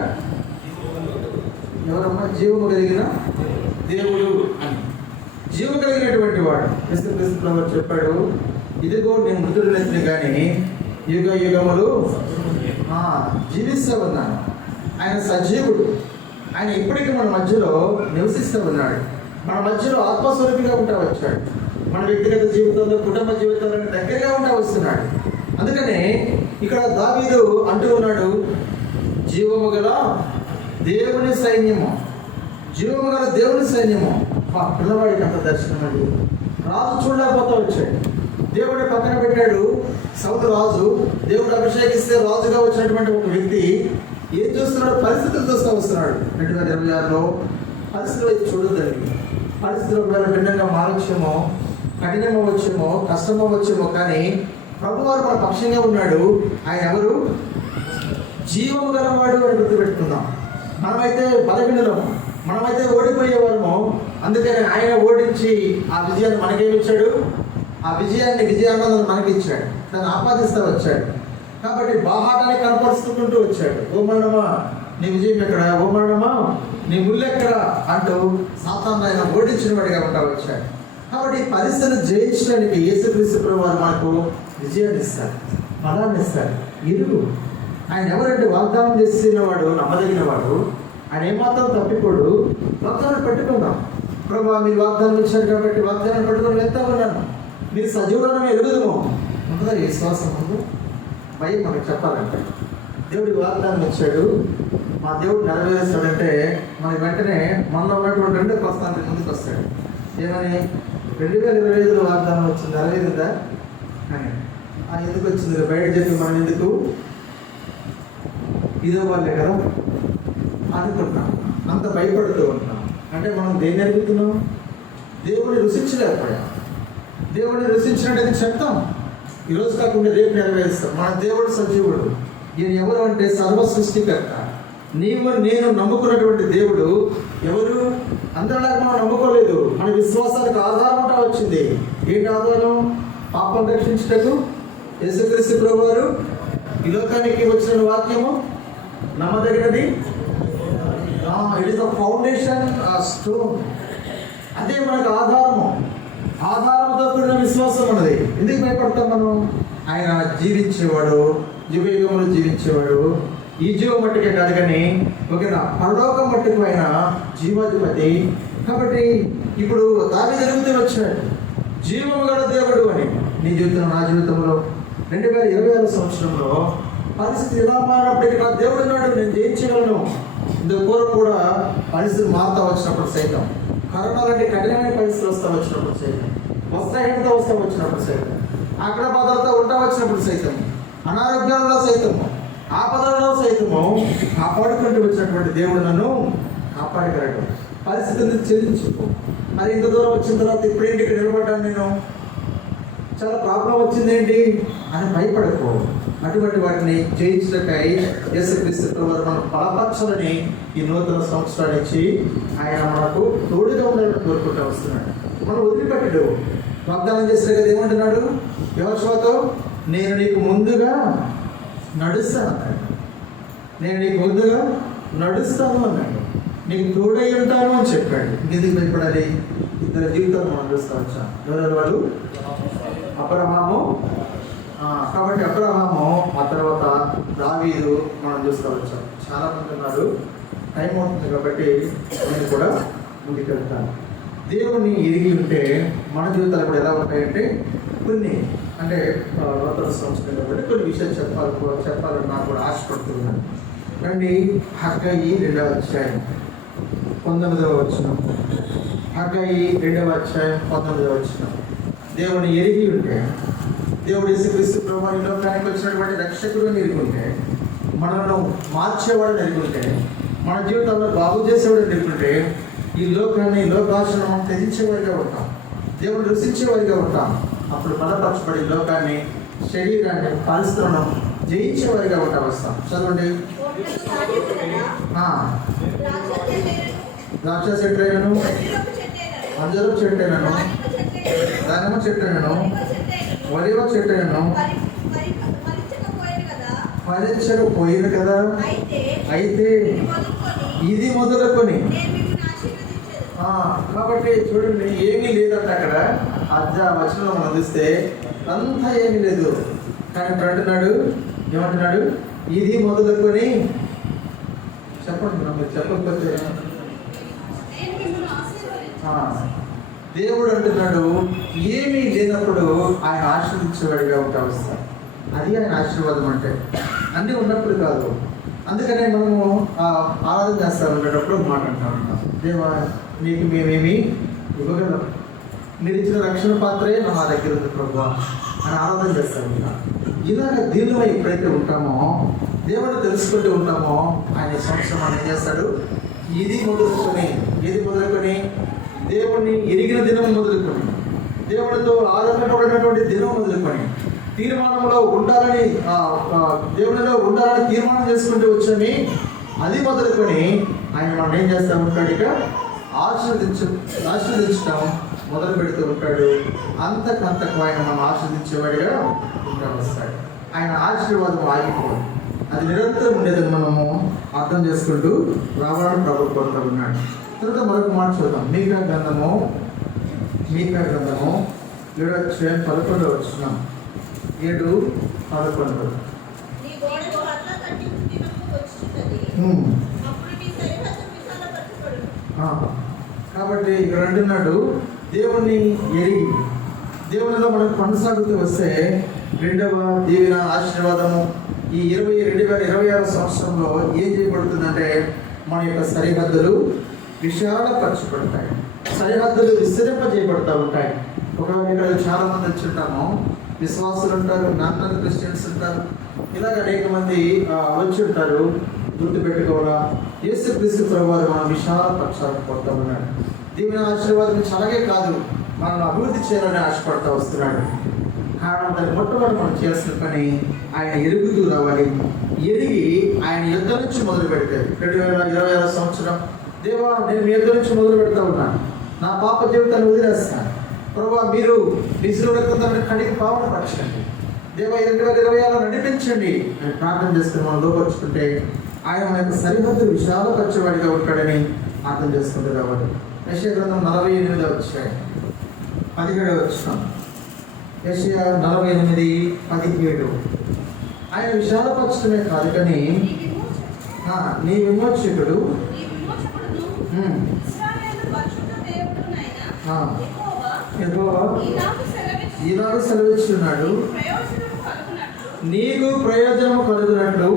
ఎవరమ్మా? జీవము కలిగిన దేవుడు అని. జీవం కలిగినటువంటి వాడు. క్రీస్తు చెప్పాడు, ఇదిగో నేను మృతుడిని కానీ యుగ యుగములు జీవిస్తూ ఉన్నాను. ఆయన సజీవుడు. ఆయన ఇప్పటికీ మన మధ్యలో నివసిస్తూ ఉన్నాడు. మన మధ్యలో ఆత్మస్వరూపిగా ఉంటా వచ్చాడు. మన వ్యక్తిగత జీవితంలో, కుటుంబ జీవితంలో దగ్గరగా ఉంటా వస్తున్నాడు. అందుకనే ఇక్కడ దావీదు అంటూ ఉన్నాడు, జీవము గల దేవుని సైన్యము. జీవము గల దేవుని సైన్యము. పిల్లవాడికి అంత దర్శనం అండి. రాజు చూడలేకపోతా వచ్చాడు. దేవుడు పక్కన పెట్టాడు. సౌలు రాజు, దేవుడు అభిషేకిస్తే రాజుగా వచ్చినటువంటి ఒక వ్యక్తి ఏం చూస్తున్నాడు? పరిస్థితులు చూస్తూ వస్తున్నాడు. 2026లో పరిస్థితులు అయితే చూడొద్దండి. పరిస్థితులు ఒకవేళ భిన్నంగా మారొచ్చేమో, కఠినం అవ్వచ్చేమో, కష్టం అవ్వచ్చేమో, కానీ ప్రభువారు మన పక్షంగా ఉన్నాడు. ఆయన ఎవరు? జీవము గలవాడు అని గుర్తుపెట్టుకుందాం. మనమైతే బలహీనులము, మనమైతే ఓడిపోయేవాళ్ళము. అందుకని ఆయన ఓడించి ఆ విజయాన్ని మనకేమిచ్చాడు? ఆ విజయాన్ని మనకి ఇచ్చాడు. దాన్ని ఆపాదిస్తూ వచ్చాడు. కాబట్టి బాహాటాన్ని కనపరుచుకుంటూ వచ్చాడు. ఓ మరణమా నీ విజయం ఎక్కడ? ఓ మరణమా నీ ముళ్ళు ఎక్కడ? అంటూ సాతాను ఆయన ఓడించిన వాడిగా ఉంటా వచ్చాడు. కాబట్టి పరిస్థితిని జయించడానికి యేసుక్రీస్తు ప్రభువారు మనకు విజయాన్ని ఇస్తాడు, బలాన్ని ఇస్తాడు. ఇరుగు ఆయన ఎవరంటే వాగ్దానం చేసిన వాడు, నమ్మదగిన వాడు. ఆయన ఏమాత్రం తప్పిపోడు. వాగ్దానం పెట్టుకుందాం. ప్రభు మీరు వాగ్దానం ఇచ్చారు కాబట్టి వాగ్దానం పెట్టుకుని వెళ్తా ఉన్నాను. మీరు సజీవులను ఎరుగుదము ఉంటుందా? విశ్వాసం ముందు భయం మనకు చెప్పాలంటే దేవుడి వాగ్దానం ఇచ్చాడు, మా దేవుడు నెరవేరుస్తాడంటే మనకి వెంటనే మనలో ఉన్నటువంటి 2 ప్రస్తుతానికి ముందుకు వస్తాడు. ఏమని? 2025లో వాగ్దానం వచ్చింది, నెరవేరుందా అని. ఎందుకు వచ్చింది? బయట చెప్పి మనం ఎందుకు ఇదో వాళ్ళే కదా అనుకుంటున్నాం, అంత భయపడుతూ ఉంటాం. అంటే మనం దేన్ని అడుగుతున్నాం? దేవుడిని రుచించలేకపోయాం. దేవుడిని రుచించినట్టు చెప్తాం, ఈరోజు కాకుండా రేపు నెరవేరుస్తాం. మన దేవుడు సజీవుడు. ఈయన ఎవరు అంటే సర్వ సృష్టికర్త. నీవు నేను నమ్ముకున్నటువంటి దేవుడు ఎవరు? అందరిలాగా మనం నమ్ముకోలేదు. మన విశ్వాసానికి ఆధారం ఉంటా వచ్చింది. ఏంటి ఆధారం? పాపం రక్షించటకు యేసుక్రీస్తు ప్రభువారు ఈ లోకానికి వచ్చిన వాక్యము నమ్మదగినది. It is the foundation stone. అదే మనకు ఆధారము. ఆధారంతో కూడిన విశ్వాసం ఉన్నది. ఎందుకు భయపడతాం మనం? ఆయన జీవించేవాడు, యుగయుగములు జీవించేవాడు. ఈ జీవం మట్టుకే కాదు కానీ ఓకేనా, పరలోకం మట్టుకు ఆయన జీవాధిపతి. కాబట్టి ఇప్పుడు దాని జరుగుతూ వచ్చాడు, జీవము గల దేవుడు అని. నీ జీవితంలో, నా జీవితంలో 2026 సంవత్సరంలో పరిస్థితి ఎలా మారినప్పటికీ నా దేవుడు ఉన్నాడు, నేను జయించగలను. ఇందుకు కూడా పరిస్థితులు మారుతా వచ్చినప్పుడు సైతం, కరోనా లాంటి కఠినమైన పరిస్థితులు వస్తూ వచ్చినప్పుడు సైతం, వస్త్రహీనత వస్తూ వచ్చినప్పుడు సైతం, ఆకలి బాధలతో వచ్చినప్పుడు సైతం, అనారోగ్యాలలో సైతము, ఆపదలలో సైతము కాపాడుకుంటూ వచ్చినటువంటి దేవుడు నన్ను కాపాడగలడు. పరిస్థితిని చెల్లించుకో. మరి ఇంత దూరం వచ్చిన తర్వాత ఇప్పుడేంటి ఇక్కడ నిలబడ్డాను, నేను చాలా ప్రాబ్లం వచ్చిందేంటి అని భయపడకో. అటువంటి వాటిని జయించటకై యేసుక్రీస్తు ప్రభువు మనం బలపరచాలని ఈ నూతన సంవత్సరాన్ని ఇచ్చి ఆయన మనకు తోడుగా ఉండాలని కోరుకుంటూ వస్తున్నాడు. మనం వదిలిపెట్టడు. వాగ్దానం చేసిన కదా ఏమంటున్నాడు యెహోషువతో, నేను నీకు ముందుగా నడుస్తాను అన్నాడు. నేను నీకు ముందుగా నడుస్తాను అన్నాడు. నీకు తోడై ఉంటాను అని చెప్పాడు. ఇంకెందుకు భయపడాలి? ఇద్దరు జీవితాలు మనం చూస్తూ వచ్చాం. ఎవరు వాళ్ళు? అబ్రహాము. కాబట్టి అబ్రహాము, ఆ తర్వాత దావీదు మనం చూస్తూ వచ్చాం. చాలా మంది ఉన్నారు. టైం అవుతుంది కాబట్టి నేను కూడా ముందుకెళ్తాను. దేవుని ఎరిగి ఉంటే మన జీవితాలు కూడా ఎలా ఉంటాయంటే కొన్ని అంటే నూతన సంవత్సరం కాబట్టి కొన్ని విషయాలు చెప్పాలని నాకు కూడా ఆశపడుతున్నాను. రండి, హగ్గయి 2వ అధ్యాయం 19వ వచనం. హగ్గయి 2వ అధ్యాయం 19వ వచనం. దేవుని ఎరిగి ఉంటే, దేవుడు యేసుక్రీస్తు ప్రభువు ఈ లోకానికి వచ్చినటువంటి రక్షకుడు ఎరుగుంటే, మనను మార్చేవాడు ఎరుగుంటే, మన జీవితంలో బాగు చేసేవాడు ఎరుగుంటే, ఈ లోకాన్ని లోకాశను మనం త్యజించేవారిగా ఉంటాం, దేవుడు రుచించేవారిగా ఉంటాం. అప్పుడు బలపరచబడి లోకాన్ని, శరీరాన్ని, పరిస్థితులను జయించేవారిగా ఉంటాం. వస్తాం. చదవండి. ద్రాక్ష చెట్టైనను, అంజరపు చెట్టైనను, దానిమ్మ చెట్టైనను, ఒలివ చెట్టైనను ఫలించకపోయిన కదా. అయితే ఇది మొదలుకొని కాబట్టి చూడండి, ఏమీ లేదంట అక్కడ. వచనంలో మనం చూస్తే అంతా ఏమీ లేదు. కానీ ఇప్పుడు అంటున్నాడు, ఏమంటున్నాడు? ఇది మొదలుకొని. చెప్పండి, మీరు చెప్పకపోతే. దేవుడు అంటున్నాడు, ఏమీ లేనప్పుడు ఆయన ఆశీర్వదించేవాడిగా ఉంటా వస్తాం. అది ఆయన ఆశీర్వాదం అంటే. అన్నీ ఉన్నప్పుడు కాదు. అందుకనే మనము ఆరాధన చేస్తూ ఉండేటప్పుడు మాట్లాడుతూ ఉంటాం, దేవా నీకు మేమేమి ఇవ్వగలం, మీరు ఇచ్చిన రక్షణ పాత్రే నా దగ్గర ఉంది ప్రభువా అని ఆరాధన చేస్తూ ఉంటాం. ఇలాగ దీనిలో ఎప్పుడైతే ఉంటామో, దేవుడు తెలుసుకుంటూ ఉంటామో, ఆయన సంవత్సరం మనం ఏం చేస్తాడు? ఇది మొదలుకొని దేవుణ్ణి ఎరిగిన దినం మొదలుకొని, దేవుడితో ఆరంభపడినటువంటి దినం మొదలుకొని, తీర్మానంలో ఉండాలని దేవునిలో ఉండాలని తీర్మానం చేసుకుంటూ వచ్చని అది మొదలుకొని ఆయన మనం ఏం చేస్తూ ఉంటాడు? ఇక ఆశీర్వదించడం మొదలు పెడుతూ ఉంటాడు. అంతకంతకు ఆయన మనం ఆశీర్వదించేవాడిగా ఉంటా వస్తాడు. ఆయన ఆశీర్వాదం ఆగిపోదు, అది నిరంతరం ఉండేదని మనము అర్థం చేసుకుంటూ రావాలని ప్రభు కోరుతూ ఉన్నాడు. తర్వాత మరొక మాట చూద్దాం. మీకా గ్రంథము 7వ అధ్యాయం 11వ వచనం. 7:11. కాబట్టి ఇక్కడ అంటున్నాడు, దేవుణ్ణి ఎరిగి దేవునిలో మనం కొనసాగుతూ వస్తే రెండవ దీవెన ఆశీర్వాదము ఈ 2026 సంవత్సరంలో ఏం చేయబడుతుందంటే, మన యొక్క సరిహద్దులు విశాలపరచబడతాయి, సరిహద్దులు విస్తరింపజేయబడతా ఉంటాయి. ఒకవేళ ఇక్కడ చాలా మంది వచ్చి ఉంటాము, విశ్వాసులు ఉంటారు, నాన్ క్రిస్టియన్స్ ఉంటారు, ఇలాగ అనేక మంది వచ్చి ఉంటారు. గుర్తుపెట్టుకోవాలా, యేసుక్రీస్తు ప్రభువారు మనం విశాలపరచాలని కోరుతూ ఉన్నాడు. దీవెన ఆశీర్వాదం అలాగే కాదు, మనల్ని అభివృద్ధి చేయాలని ఆశపడుతూ వస్తున్నాడు. కారణం దాన్ని మొట్టమొదటి మనం చేసిన పని ఆయన ఎరుగుతూ రావాలి. ఎరిగి ఆయన యుద్ధ నుంచి మొదలు పెడితే 2026 సంవత్సరం, దేవా నేను మీ యుద్ధ నుంచి మొదలు పెడతా ఉన్నాను, నా పాప జీవితాన్ని వదిలేస్తాను ప్రభువా, మీరు నిజుల రక్తంతో కడిగి పావన పరచండి దేవా, 2026 నడిపించండి అని ప్రార్థన చేసుకుని మనం లోపరుచుకుంటే ఆయన మన యొక్క సరిహద్దు విశాలపరచేవాడిగా ఉంటాడని అర్థం చేసుకుంటూ రావాలి. యెషయా గ్రంథం 48వ అధ్యాయం 17వ వచనం. యెషయా 48:17. ఆయన విశాలపరచడమే కాదు కానీ నీ విమోచకుడు ఈనాడు సెలవిస్తున్నాడు, నీకు ప్రయోజనం కలుగునట్లు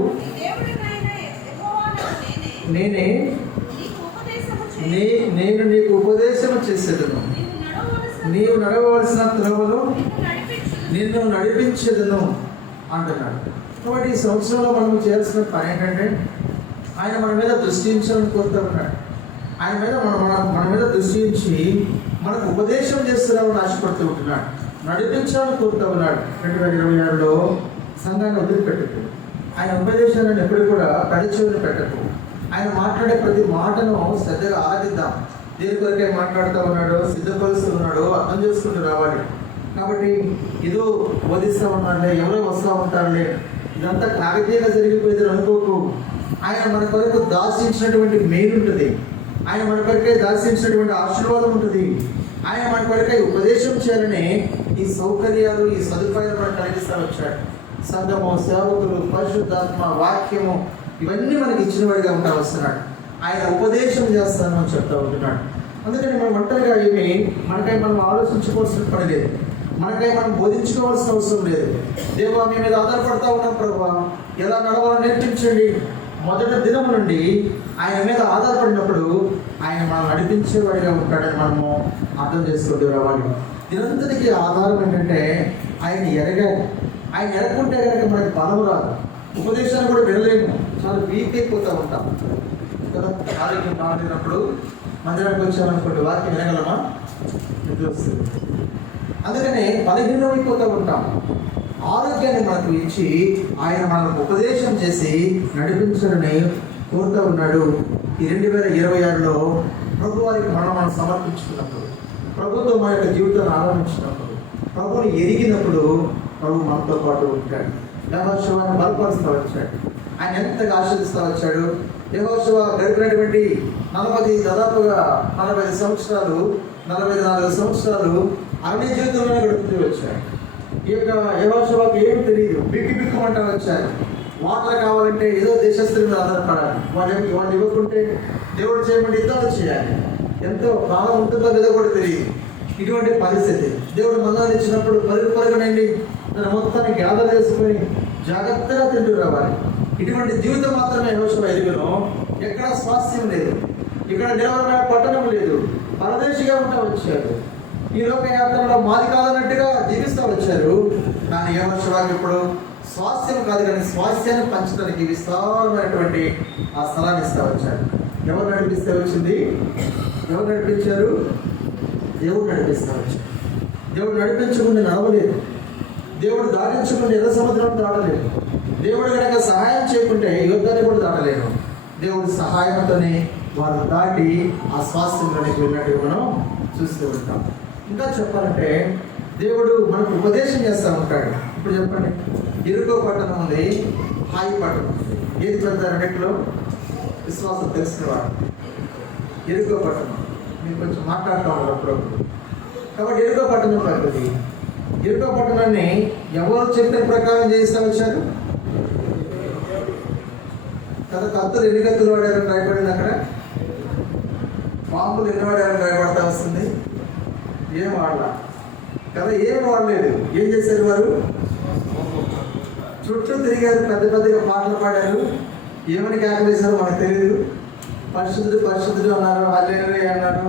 నేను నీకు ఉపదేశం చేసేదను, నీవు నడవవలసిన త్రోవలో నిన్ను నడిపించేదను అంటున్నాడు. కాబట్టి ఈ సంవత్సరంలో మనం చేయాల్సిన పని ఏంటంటే ఆయన మన మీద దృష్టి ఉంచాలని కోరుతూ ఉన్నాడు. ఆయన మీద మన మీద దృష్టి ఉంచి మనకు ఉపదేశం చేస్తున్నామని ఆశపడుతూ ఉంటున్నాడు. నడిపించాలని కోరుతూ ఉన్నాడు. 2026లో సంఘాన్ని వదిలిపెట్టకు. ఆయన ఉపదేశాలను ఎప్పుడు కూడా పరిచయం పెట్టకు. ఆయన మాట్లాడే ప్రతి మాటను శ్రద్ధగా ఆరాధిద్దాం. దేని కొరకే మాట్లాడుతూ ఉన్నాడు, సిద్ధపరుస్తూ ఉన్నాడు, అర్థం చేసుకుంటూ రావాలి. కాబట్టి ఏదో బోధిస్తూ ఉన్నారులే, ఎవరో వస్తూ ఉంటారులే, ఇదంతా కాకతీయంగా జరిగిపోయేది అనుకోకు. ఆయన మన కొరకు దాచించినటువంటి మేలు ఉంటుంది. ఆయన మన కొరకే దాచించినటువంటి ఆశీర్వాదం ఉంటుంది. ఆయన మన కొరకే ఉపదేశం చేయాలని ఈ సౌకర్యాలు, ఈ సదుపాయాలు మనకు కలిగిస్తూ వచ్చాడు. సంఘము, సేవకులు, పరిశుద్ధాత్మ, వాక్యము ఇవన్నీ మనకి ఇచ్చిన వాడిగా ఉంటా వస్తున్నాడు. ఆయన ఉపదేశం చేస్తాను అని చెప్తా ఉంటున్నాడు. అందుకని మనం ఒంటరిగా ఏమి మనకై మనం ఆలోచించుకోవాల్సిన పని లేదు. మనకై మనం బోధించుకోవాల్సిన అవసరం లేదు. దేవా మీ మీద ఆధారపడతా ఉన్నాం ప్రభువా, ఎలా నడవాలో నేర్పించండి. మొదటి దినం నుండి ఆయన మీద ఆధారపడినప్పుడు ఆయన మనం నడిపించేవాడిగా ఉంటాడని మనము అర్థం చేసుకుంటూ రావాలి. దినంతటికి ఆధారం ఏంటంటే ఆయన ఎరగాలి. ఆయన ఎరగకుంటే కనుక మనకి బలం రాదు. ఉపదేశాన్ని కూడా వినలేము, చాలా వీక్ అయిపోతూ ఉంటాం కదా. ఆరోగ్యం బాగుంటున్నప్పుడు మందిరానికి వచ్చామనుకోండి, వాక్యం వినగలమా? నిద్ర వస్తుంది. అందుకనే బలహీనమైపోతూ ఉంటాం. ఆరోగ్యాన్ని మనకు ఇచ్చి ఆయన మనకు ఉపదేశం చేసి నడిపించాలని కోరుతూ ఉన్నాడు. ఈ 2026లో ప్రభు వారికి మనం సమర్పించుకున్నప్పుడు, ప్రభుతో మన యొక్క జీవితాన్ని ఆరంభించినప్పుడు, ప్రభుని ఎరిగినప్పుడు ప్రభు మనతో పాటు ఉంటాడు. యెహోషువను బలపరుస్తూ వచ్చాడు. ఆయన ఎంతగా ఆశీర్దిస్తూ వచ్చాడు. యెహోషువ గడిపినటువంటి దాదాపుగా 40 సంవత్సరాలు, 44 సంవత్సరాలు అరణ్య జీవితంలోనే గడుపుతూ వచ్చాడు. ఈ యొక్క యెహోషువకు ఏమి తెలియదు, బిక్కుమంటూ వచ్చారు. వాటర్ కావాలంటే ఏదో దేశస్తుల మీద ఆధారపడాలి. వాళ్ళు ఇవ్వకుంటే దేవుడు చేయమంటే యుద్ధాలు చేయాలి. ఎంతో కాలం ఉంటుందో లేదో కూడా తెలియదు. ఇటువంటి పరిస్థితి దేవుడు మందాలు ఇచ్చినప్పుడు పరుగునండి తన మొత్తాన్ని గ్యాదర్ చేసుకొని జాగ్రత్తగా తింటూ రావాలి. ఇటువంటి జీవితం మాత్రమే యెహోషువ ఎరుగును. ఎక్కడ స్వాస్థ్యం లేదు, ఇక్కడ నిలవరమైన పట్టణం లేదు, పరదేశిగా ఉంటా వచ్చారు. ఈ లోక యాత్రలో మాది కాదన్నట్టుగా జీవిస్తూ వచ్చారు. కానీ యెహోషువకు ఇప్పుడు స్వాస్థ్యం కాదు, కానీ స్వాస్థ్యాన్ని పంచడానికి విస్తారమైనటువంటి ఆ స్థలాన్ని ఇస్తూ వచ్చారు. ఎవరు నడిపిస్తే వచ్చింది? ఎవరు నడిపించారు? దేవుడు నడిపిస్తూ వచ్చారు. దేవుడు నడిపించకుండా నడవలేదు. దేవుడు దాటించకుండా ఎర్ర సముద్రం దాటలేదు. దేవుడు కనుక సహాయం చేయకుంటే యుద్ధాన్ని కూడా దాటలేదు. దేవుడి సహాయంతోనే వారు దాటి ఆ స్వాస్థ్యంలోనికి వెళ్ళినట్టుగా మనం చూస్తూ ఉంటాం. ఇంకా చెప్పాలంటే దేవుడు మనకు ఉపదేశం చేస్తూ ఉంటాడు. ఇప్పుడు చెప్పండి, ఎరుకో పట్టణం ఉంది, హాయి పట్టణం ఉంది. ఏది పెడతారు అన్నింటిలో? విశ్వాసం తెలిసినవాడు. ఎరుకో పట్టణం మీరు కొంచెం మాట్లాడుతూ ఉన్నారు అప్పుడప్పుడు. కాబట్టి ఎరుకో పట్టణం పెద్దది. ఎరుకో పట్టణాన్ని ఎవరు చెప్పిన ప్రకారం చేస్తూ వచ్చారు కదా. కత్తులు ఎన్ని కత్తులు వాడారని రాయబడింది అక్కడ. పాములు ఎన్ని వాడారని రాయబడతా వస్తుంది. ఏం వాడలా కదా, ఏం వాడలేదు. ఏం చేశారు వారు? చుట్టూ తిరిగారు, పెద్ద పెద్దగా పాటలు పాడారు. ఏమని కేకలేశారో మనకు తెలియదు. పరిశుద్ధుడు పరిశుద్ధుడు అన్నారు, హల్లెలూయా అన్నారు,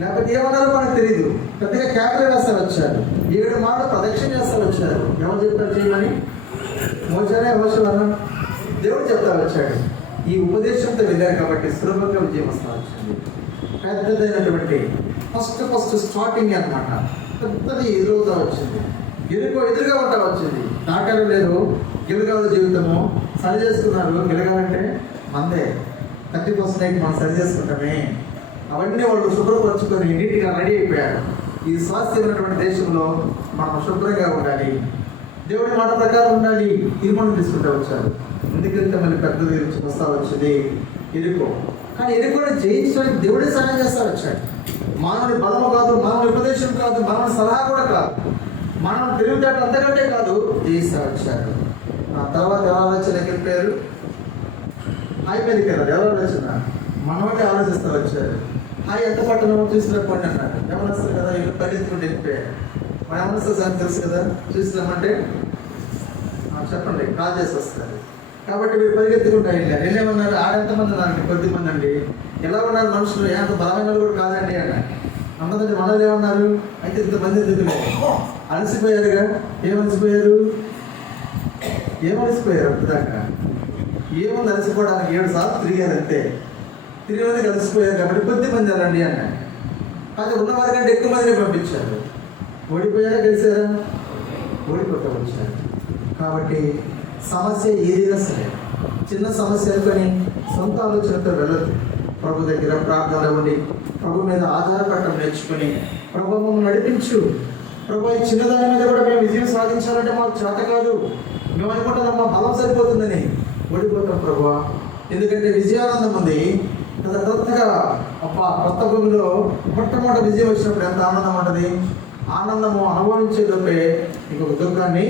లేకపోతే ఏమన్నారో మనకు తెలియదు. పెద్దగా కేకలు వేస్తా వచ్చారు. 7 మాటలు ప్రదక్షిణ చేస్తా వచ్చారు. ఎవరు చెప్తారు చేయమని? మోసనే అవసరం అన్నా దేవుడు చెప్తా వచ్చాడు. ఈ ఉపదేశంతో వెళ్ళారు కాబట్టి సులభంగా విజయం వస్తా వచ్చింది. పెద్దదైనటువంటి ఫస్ట్ స్టార్టింగ్ అనమాట. పెద్దది ఎదురవుతా వచ్చింది. ఎదురుగా ఉంటా వచ్చింది. నాటకాలు లేదు, గెలగాలి జీవితము. సరి చేసుకున్నారు. గెలగాలంటే మందే 30% మనం సరి చేసుకుంటామే. అవన్నీ వాళ్ళు శుభ్రపరచుకొని నీట్గా రెడీ అయిపోయారు. ఈ స్వాస్థ్యమైనటువంటి దేశంలో మనం శుభ్రంగా ఉండాలి, దేవుడి మాట ప్రకారం ఉండాలి. తీర్మానం తీసుకుంటూ వచ్చారు. ఎందుకంటే మళ్ళీ పెద్దది వస్తా వచ్చింది ఎరుకో. కానీ ఎరుకోని జయించడానికి దేవుడే సహాయం చేస్తా వచ్చాడు. మానవుని బలము కాదు, మానవుని ఉపదేశం కాదు, మానవుని సలహా కూడా కాదు, మానవుని తెలివితేటలు అంతకంటే కాదు, జయిస్తా వచ్చాడు. ఆ తర్వాత ఎవరు ఆలోచనకి వెళ్ళిపోయారు? హాయి మీదకి వెళ్ళారు. ఎవరు ఆలోచన? మనవాళ్ళే ఆలోచిస్తూ వచ్చారు. హాయి ఎంత పట్టణం చూసినప్పండి అన్నారు. యవనస్తులు కదా, ఇల్లు పరిగెత్తుకుంటూ వెళ్ళిపోయారు. మన యవనస్తులు అని తెలుసు కదా, చూసినామంటే చెప్పండి కాల్ చేసి వస్తారు. కాబట్టి మీరు పరిగెత్తుకుంటా వెళ్ళారు. వెళ్ళేమన్నారు? ఆడెంతమంది ఉన్నారండి? 10 మంది అండి. ఎలా ఉన్నారు మనుషులు? ఎంత బలమైన కూడా కాదండి అన్నారు. అందరూ మొట్టమొదటి మనల్ని ఏమన్నారు, అయితే ఇంతమంది ఎందుకు అలసిపోయారుగా. ఏమలసిపోయారు అప్పటిదాకా ఏముంది అలసిపోవడానికి? 7 సార్లు తిరిగారు అంతే. తిరిగి కలిసిపోయారు కాబట్టి కొద్ది మంది రండి అన్నారు. అయితే ఉన్నవారి కంటే ఎక్కువ మందిని పంపించారు. ఓడిపోయారా గెలిచారా? ఓడిపోతూ వచ్చారు. కాబట్టి సమస్య ఏదైనా సరే చిన్న సమస్య అనుకొని సొంత ఆలోచనతో వెళ్ళదు. ప్రభు దగ్గర ప్రార్థన ఉండి ప్రభు మీద ఆధారపడటం నేర్చుకుని ప్రభు మమ్మల్ని నడిపించు, ప్రభు ఈ చిన్నదాని మీద కూడా మేము విజయం సాధించాలంటే మాకు చేత కాదు, మేము అనుకుంటున్నాం మా బలం సరిపోతుందని ఓడిపోతాం ప్రభు. ఎందుకంటే విజయానందం ఉంది కదా. కొత్తగా కొత్త భూమిలో మొట్టమొదటి విజయం వచ్చినప్పుడు ఎంత ఆనందం ఉంటుంది. ఆనందము అనుభవించేలోపే ఇంకొక దుఃఖాన్ని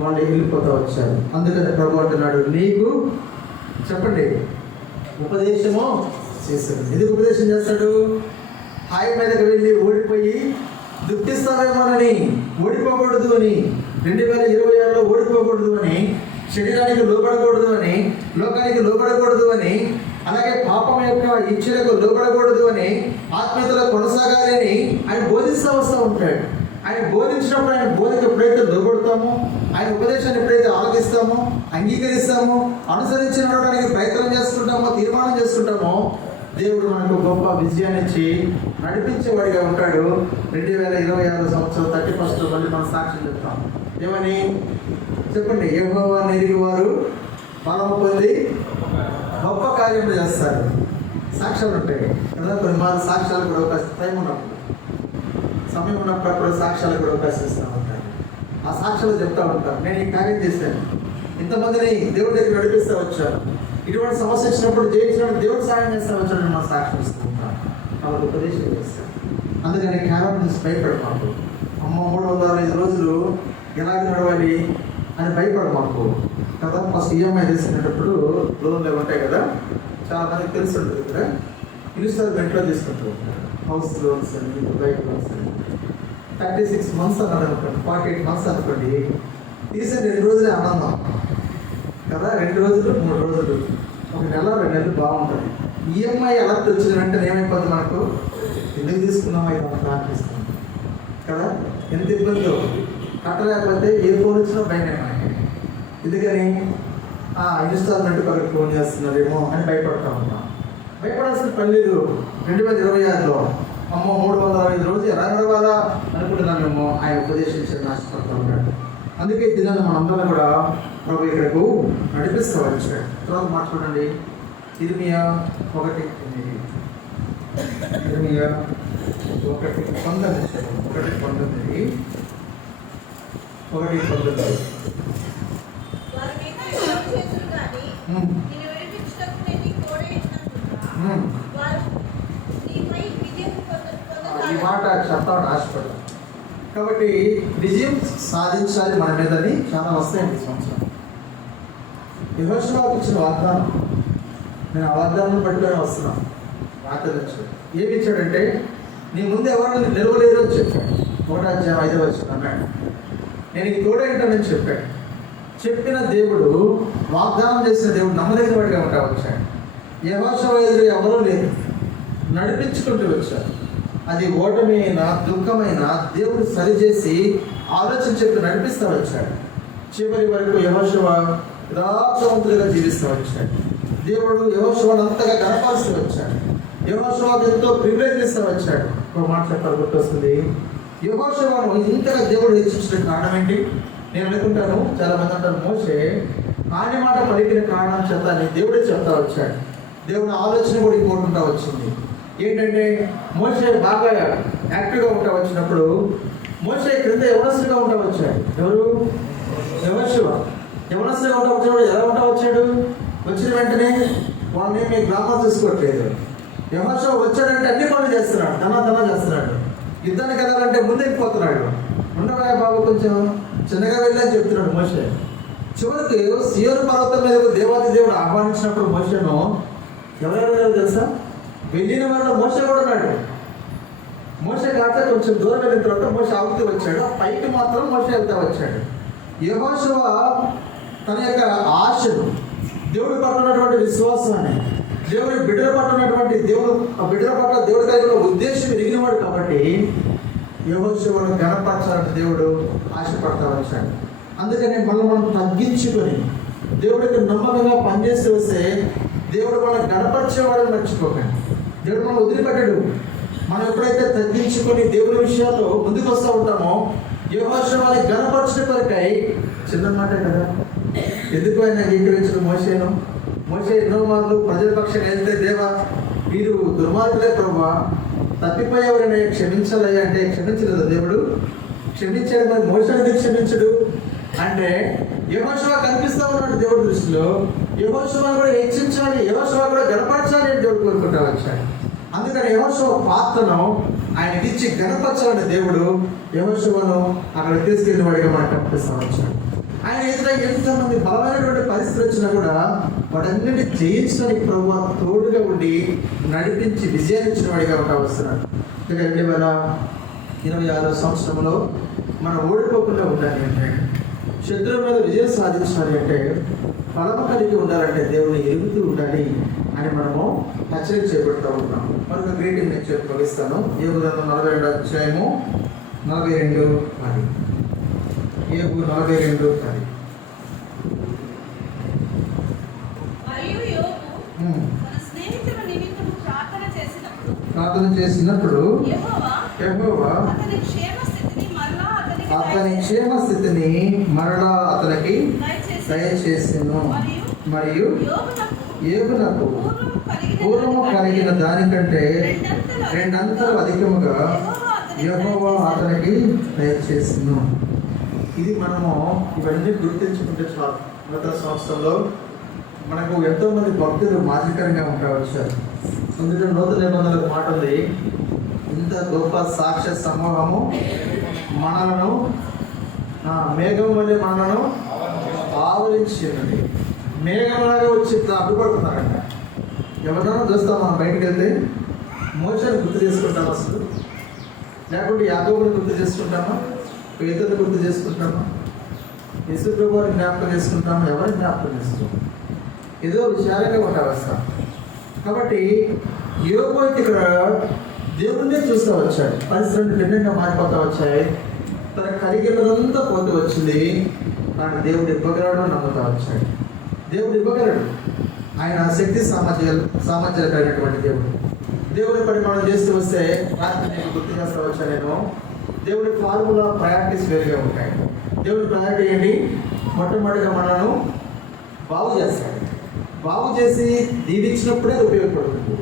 వాళ్ళు వెళ్ళిపోతూ వచ్చారు. అందుకని ప్రభు అంటున్నాడు, నీకు చెప్పండి ఉపదేశము చేస్తాడు. ఎందుకు ఉపదేశం చేస్తాడు? హాయి మీదకి వెళ్ళి ఓడిపోయి దుఃఖిస్తావేమోనని, ఓడిపోకూడదు అని, 2026లో ఓడిపోకూడదు అని, శరీరానికి లోబడకూడదు అని, లోకానికి లోబడకూడదు అని, అలాగే పాపం యొక్క ఇచ్చలకు లోబడకూడదు అని, ఆత్మీయతలో కొనసాగాలి అని ఆయన బోధిస్తూ వస్తూ ఉంటాడు. ఆయన బోధించినప్పుడు ఆయన బోధకు ఎప్పుడైతే లోబడతామో, ఆయన ఉపదేశాన్ని ఎప్పుడైతే ఆలోచిస్తామో, అంగీకరిస్తామో, అనుసరించి నడవడానికి ప్రయత్నం చేసుకుంటామో, తీర్మానం చేసుకుంటామో, దేవుడు మనకు గొప్ప విజయాన్ని ఇచ్చి నడిపించేవాడిగా ఉంటాడు. 2026 సంవత్సరం 31 మళ్ళీ మనం సాక్ష్యం చెప్తాం. ఏమని చెప్పండి? యెహోవాను ఎరిగి వారు బలము పొంది గొప్ప కార్యములు చేస్తారు. సాక్ష్యాలు ఉంటాయి కదా. కొన్ని మార్లు సాక్ష్యాలు కూడా ఒక టైం ఉన్నప్పుడు, సమయం ఉన్నప్పుడు కూడా సాక్ష్యాలు కూడా అవకాశం ఇస్తూ ఉంటారు. ఆ సాక్ష్యాలు చెప్తా ఉంటారు, నేను ఈ కార్యం చేశాను, ఇంతమందిని దేవుడి దగ్గర నడిపిస్తూ వచ్చాను, ఇటువంటి సమస్య వచ్చినప్పుడు జయించడానికి దేవుడు సాయం చేస్తూ వచ్చాడని మనం సాక్ష్యం ఇస్తూ ఉంటాం. కాబట్టి ఉపదేశం చేస్తాం. అందుకని కేవలం నుంచి భయపడ మాకు. అమ్మ 365 రోజులు ఎలాగ నడవాలి అని భయపడ మాకు కదా. ఫస్ట్ ఈఎంఐ తీసుకునేటప్పుడు లోన్లు ఉంటాయి కదా, చాలా మందికి తెలిసి ఉంటుంది కదా. ఇన్స్టాల్మెంట్లో తీసుకుంటూ ఉంటారు. హౌస్ లోన్స్ అని, బైక్ లోన్స్ అని. 36 months అన్నాడు అనుకోండి, 48 months అనుకోండి, తీసే 2 రోజులే ఆనందం కదా. 2 రోజులు 3 రోజులు, 1 నెల 2 నెలలు బాగుంటుంది. ఈఎంఐ అలర్ట్ వచ్చిన వెంటనే ఏమైపోతుంది మనకు, ఎందుకు తీసుకున్నామా ఇదంతా అనిపిస్తుంది కదా. ఎంత ఇబ్బందో, కట్టలేకపోతే ఏ ఫోన్ వచ్చినా భయమే మనకి. ఎందుకని ఇన్స్టాల్మెంట్ ఒకరికి ఫోన్ చేస్తున్నారేమో అని భయపడతా ఉంటాం. భయపడాల్సిన పని లేదు. 2026లో అమ్మ 365 రోజులు ఎలా నడవాలా అనుకుంటున్నామేమో ఆయన ఉపదేశించడం నాశపడుతూ ఉంటాడు. అందుకే దినాన్ని మనందరం కూడా ప్రభు ఇక్కడకు నడిపిస్తూ వచ్చాడు. తర్వాత మాట్లాడండి. ఇర్మియా 1:19 ఈ మాట చెప్తామని ఆశపడ్డాను. కాబట్టి విజయం సాధించాలి మన మీదని చాలా వస్తాయండి ఈ సంవత్సరం. యెహోషువకు ఇచ్చిన వాగ్దానం, నేను ఆ వాగ్దానం పట్టుకొని వస్తున్నాను. వాగ్దానం ఏమి ఇచ్చాడంటే, నీ ముందు ఎవరు నిలవలేరు అని చెప్పాడు. 1:5 అన్నాడు. నేను ఈ తోడేంటని చెప్పాడు. చెప్పిన దేవుడు, వాగ్దానం చేసిన దేవుడు నమ్మదగిన వాడిగా ఉంటా వచ్చాడు. యెహోషువ ఎదురు ఎవరూ లేరు, నడిపించుకుంటూ వచ్చారు. అది ఓటమి అయినా దుఃఖమైనా దేవుడు సరిచేసి ఆలోచన చెప్పి నడిపిస్తూ వచ్చాడు. చివరి వరకు యెహోషువ యథార్థవంతులుగా జీవిస్తూ వచ్చాడు. దేవుడు యెహోషువను అంతగా కనపరుస్తూ వచ్చాడు. యెహోషువకు ఎంతో ప్రివిలేజ్ ఇస్తూ వచ్చాడు. ఒక మాట చెప్పాలి గుర్తొస్తుంది. యెహోషువను ఇంతగా దేవుడు హెచ్చించిన కారణం ఏంటి? నేను అనుకుంటాను, చాలా మంది అంటారు మోషే ఆని మాట పలికిన కారణం చేత అని దేవుడే చెప్తా వచ్చాడు. దేవుని ఆలోచన కూడా ఇంకోటి వచ్చింది. ఏంటంటే మోషే బాగా యాక్టివ్గా ఉంటా వచ్చినప్పుడు మోషే క్రింద యవనస్తుగా ఉంటా వచ్చాడు. ఎవరు? యెహోషువ. యవనస్తుగా ఉంటా వచ్చినప్పుడు ఎలా ఉంటా వచ్చాడు? వచ్చిన వెంటనే వాళ్ళని మీ గ్రామం చూసుకోవట్లేదు. యెహోషువ వచ్చాడంటే అన్ని పనులు చేస్తున్నాడు, ధన చేస్తున్నాడు. యుద్ధానికి వెళ్ళాలంటే ముందెక్కిపోతున్నాడు. ఉండగా బాబు కొంచెం చిన్నగా వెళ్ళని చెప్తున్నాడు మోషే. చివరికి సీయోను పర్వతం మీదకు దేవాది దేవుడు ఆహ్వానించినప్పుడు మోషేను ఎవరెవరు తెలుసా? వెళ్ళిన వాళ్ళు మోషే కూడా ఉన్నాడు. మోషే కాక కొంచెం దూరం వెళ్ళిన తర్వాత మోషే ఆగుతూ వచ్చాడు. పైకి మాత్రం మోషే వెళ్తా వచ్చాడు. యెహోషువ తన యొక్క ఆశను, దేవుడు పట్టున్నటువంటి విశ్వాసాన్ని, దేవుడి బిడ్డల పట్ల ఉన్నటువంటి ఆ బిడ్డల పట్ల దేవుడి కలిగిన ఉద్దేశం ఎరిగినవాడు కాబట్టి యెహోషువను ఘనపరచాలని దేవుడు ఆశపడతా వచ్చాడు. అందుకని మనం తగ్గించుకొని దేవుడికి నమ్మకంగా పనిచేసి వస్తే దేవుడు మనం గణపరిచేవాడని మర్చిపోకండి. దేవుడు మనం వదిలిపెట్టాడు. మనం ఎప్పుడైతే తగ్గించుకొని దేవుడి విషయాల్లో ముందుకు వస్తూ ఉంటామో యెహోషువని గణపరచడం కొరకై చిన్న మాటే కదా, ఎందుకు ఆయన అంగీకరించిన మోషే ఎన్నో మార్లు ప్రజల పక్షంగా వెళ్తే దేవా వీరు దుర్మార్గులే ప్రభువా, తప్పిపోయేవారని క్షమించాలి అంటే క్షమించలేదు దేవుడు. క్షమించాడు. మరి మోషే ఎందుకు క్షమించడు అంటే యెహోషువ కనిపిస్తూ ఉన్నాడు దేవుడి దృష్టిలో. యెహోషువను కూడా హెచ్చించాలి, యెహోషువ కూడా గణపరచాలి అని దేవుడు కోరుకుంటా వచ్చాడు. అందుకని యెహోషువ పాత్రను ఆయనకి ఇచ్చి గణపరచాలని దేవుడు యెహోషువను అక్కడ తీసుకెళ్ళిన వాడిగా మనకు కనిపిస్తూ వచ్చాడు. ఆయన ఎదుట ఎంతమంది బలమైనటువంటి పరిస్థితులు వచ్చినా కూడా వాటన్నిటిని జయించడానికి ప్రభువు తోడుగా ఉండి నడిపించి విజయాన్ని ఇచ్చిన వాడిగా ఉంటా వస్తున్నాడు. ఇక 2026 సంవత్సరంలో మనం ఓడిపోకుండా ఉండాలి అంటే, శత్రువు మీద విజయం సాధించాలి అంటే, బలము కలిగి ఉండాలంటే దేవుని ఎరుగుతూ ఉండాలి అని మనము హెచ్చరిక చేపడుతూ ఉన్నాం. మరొక గ్రీటింగ్ నేను చెప్పి ముగిస్తాను. యోబు గ్రంథం 42 అధ్యాయము 42 యోబు 42 మరియు యోబు తన స్నేహితుల నిమిత్తము ప్రార్థన చేసినప్పుడు యెహోవా అతని క్షేమ స్థితిని మరలా అతనికి దయచేసెను. మరియు యోబునకు పూర్వము కలిగిన దానికంటే రెండంతలు అధికముగా యెహోవా అతనికి దయచేసెను. ఇది మనము ఇవన్నీ గుర్తించుకుంటే చాలు. గత సంవత్సరంలో మనకు ఎంతో మంది భక్తులు మాదిరికరంగా ఉంటా వచ్చారు. అందుకే నూతన నిబంధనలకు మాట ఉంది, ఇంత గొప్ప సాక్ష్య సమూహము మనలను మేఘం వల్ల మనలను ఆవరించి ఉన్నది. మేఘంలాగా వచ్చి అడ్డుపడుతున్నారంట. ఎవరినైనా చూస్తాం మనం బయటకు వెళ్తే మోషేని గుర్తు చేసుకుంటాం అసలు, లేకుంటే యాకోబుని గుర్తు చేసుకుంటామా, పేతురుని గుర్తు చేసుకుంటామా, యేసు ప్రభువుని జ్ఞాపకం చేసుకుంటామా, ఎవరిని జ్ఞాపకం చేసుకుంటాం? ఏదో విచారంగా ఉంటా వస్తాం. కాబట్టి యోబు ఇక్కడ దేవుడినే చూస్తూ వచ్చాడు. పరిస్థితులు భిన్నంగా మారిపోతూ వచ్చాయి. తన కలిగినదంతా పోతూ వచ్చింది. కానీ దేవుడు ఇవ్వగలడు నమ్ముతూ వచ్చాడు. దేవుడు ఇవ్వగలడు. ఆయన శక్తి సామర్థ్యాలు కలిగినటువంటి దేవుడు. దేవుడి పని మనం చేస్తూ వస్తే రాత్రి నేను గుర్తు చేస్తూ వచ్చా నేను, దేవుడి ఫార్ములా ప్రయారిటీస్ వేరుగా ఉంటాయి. దేవుడి ప్రయారిటీ ఏంటి? మొట్టమొదటిగా మనను బాగు చేస్తాడు. బాగు చేసి దీవించినప్పుడే అది ఉపయోగపడుతుంది.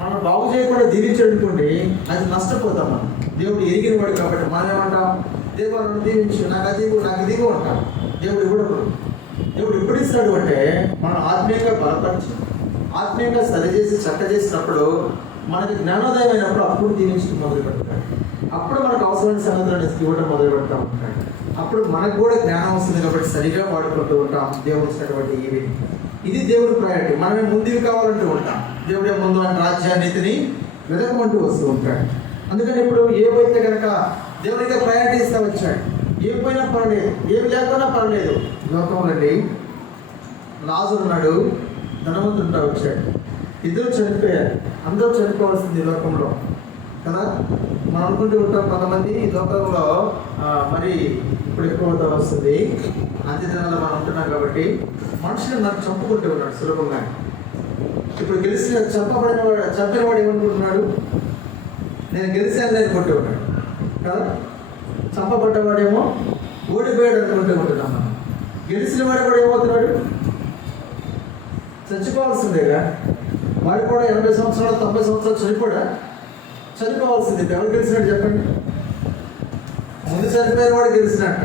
మనం బాగు చేయకుండా దీవించనుకోండి అది నష్టపోతాం మనం. దేవుడు ఎరిగిన వాడు కాబట్టి మనం ఏమంటాం? దేవుడు దీవించు, నాకు ఇది అంటాం. దేవుడు ఇవ్వడప్పుడు దేవుడు ఎప్పుడు ఇస్తాడు అంటే మనం ఆత్మీయంగా బలపరిచి ఆత్మీయంగా సరిచేసి చక్క చేసినప్పుడు మనకి జ్ఞానోదయం అయినప్పుడు అప్పుడు దీవించడం మొదలు పెడతాడు. అప్పుడు మనకు అవసరమైన సంగతులను ఇవ్వడం మొదలు పెడతా ఉంటాడు. అప్పుడు మనకు కూడా జ్ఞానం వస్తుంది కాబట్టి సరిగా వాడుకుంటూ ఉంటాం దేవుడు ఇచ్చినటువంటి ఇది దేవుడి ప్రయారిటీ. మనమే ముందుకు కావాలంటూ ఉంటాం. దేవుడే ముందు అని రాజ్యాన్నితిని వెతకమంటూ వస్తూ ఉంటాడు. అందుకని ఇప్పుడు ఏవైతే కనుక దేవుడికి ప్రయారిటీ ఇస్తా వచ్చాడు. ఏం పోయినా పర్లేదు, ఏమి లేకపోయినా పర్లేదు. లోకంలోండి లాజరు ఉన్నాడు, ధనవంతుడు వచ్చాడు. ఇద్దరు చనిపోయారు. అందరూ చనిపోవాల్సింది ఈ లోకంలో కదా. మనం అనుకుంటూ ఉంటాం కొంతమంది ఈ లోకంలో మరి ఇప్పుడు ఎక్కువ అవుతా వస్తుంది. అంత్యదినాల్లో మనం ఉంటున్నాం కాబట్టి మనుషులు నాకు చంపుకుంటూ ఉన్నాడు సులభంగా. ఇప్పుడు చంపిన వాడు ఏమనుకుంటున్నాడు? నేను గెలిచాను అనుకుంటూ ఉన్నాడు కదా. చంపబడ్డవాడేమో ఓడిపోయాడు అనుకుంటూ ఉంటున్నాం మనం. గెలిచిన వాడు కూడా ఏమవుతున్నాడు? చచ్చిపోవాల్సిందేగా. వాడు కూడా 80 సంవత్సరాలు 90 సంవత్సరాలు చనిపోవాల్సిందే. ఎవరు గెలిచినట్టు చెప్పండి? ముందు చనిపోయిన వాడు గెలిచినట్ట,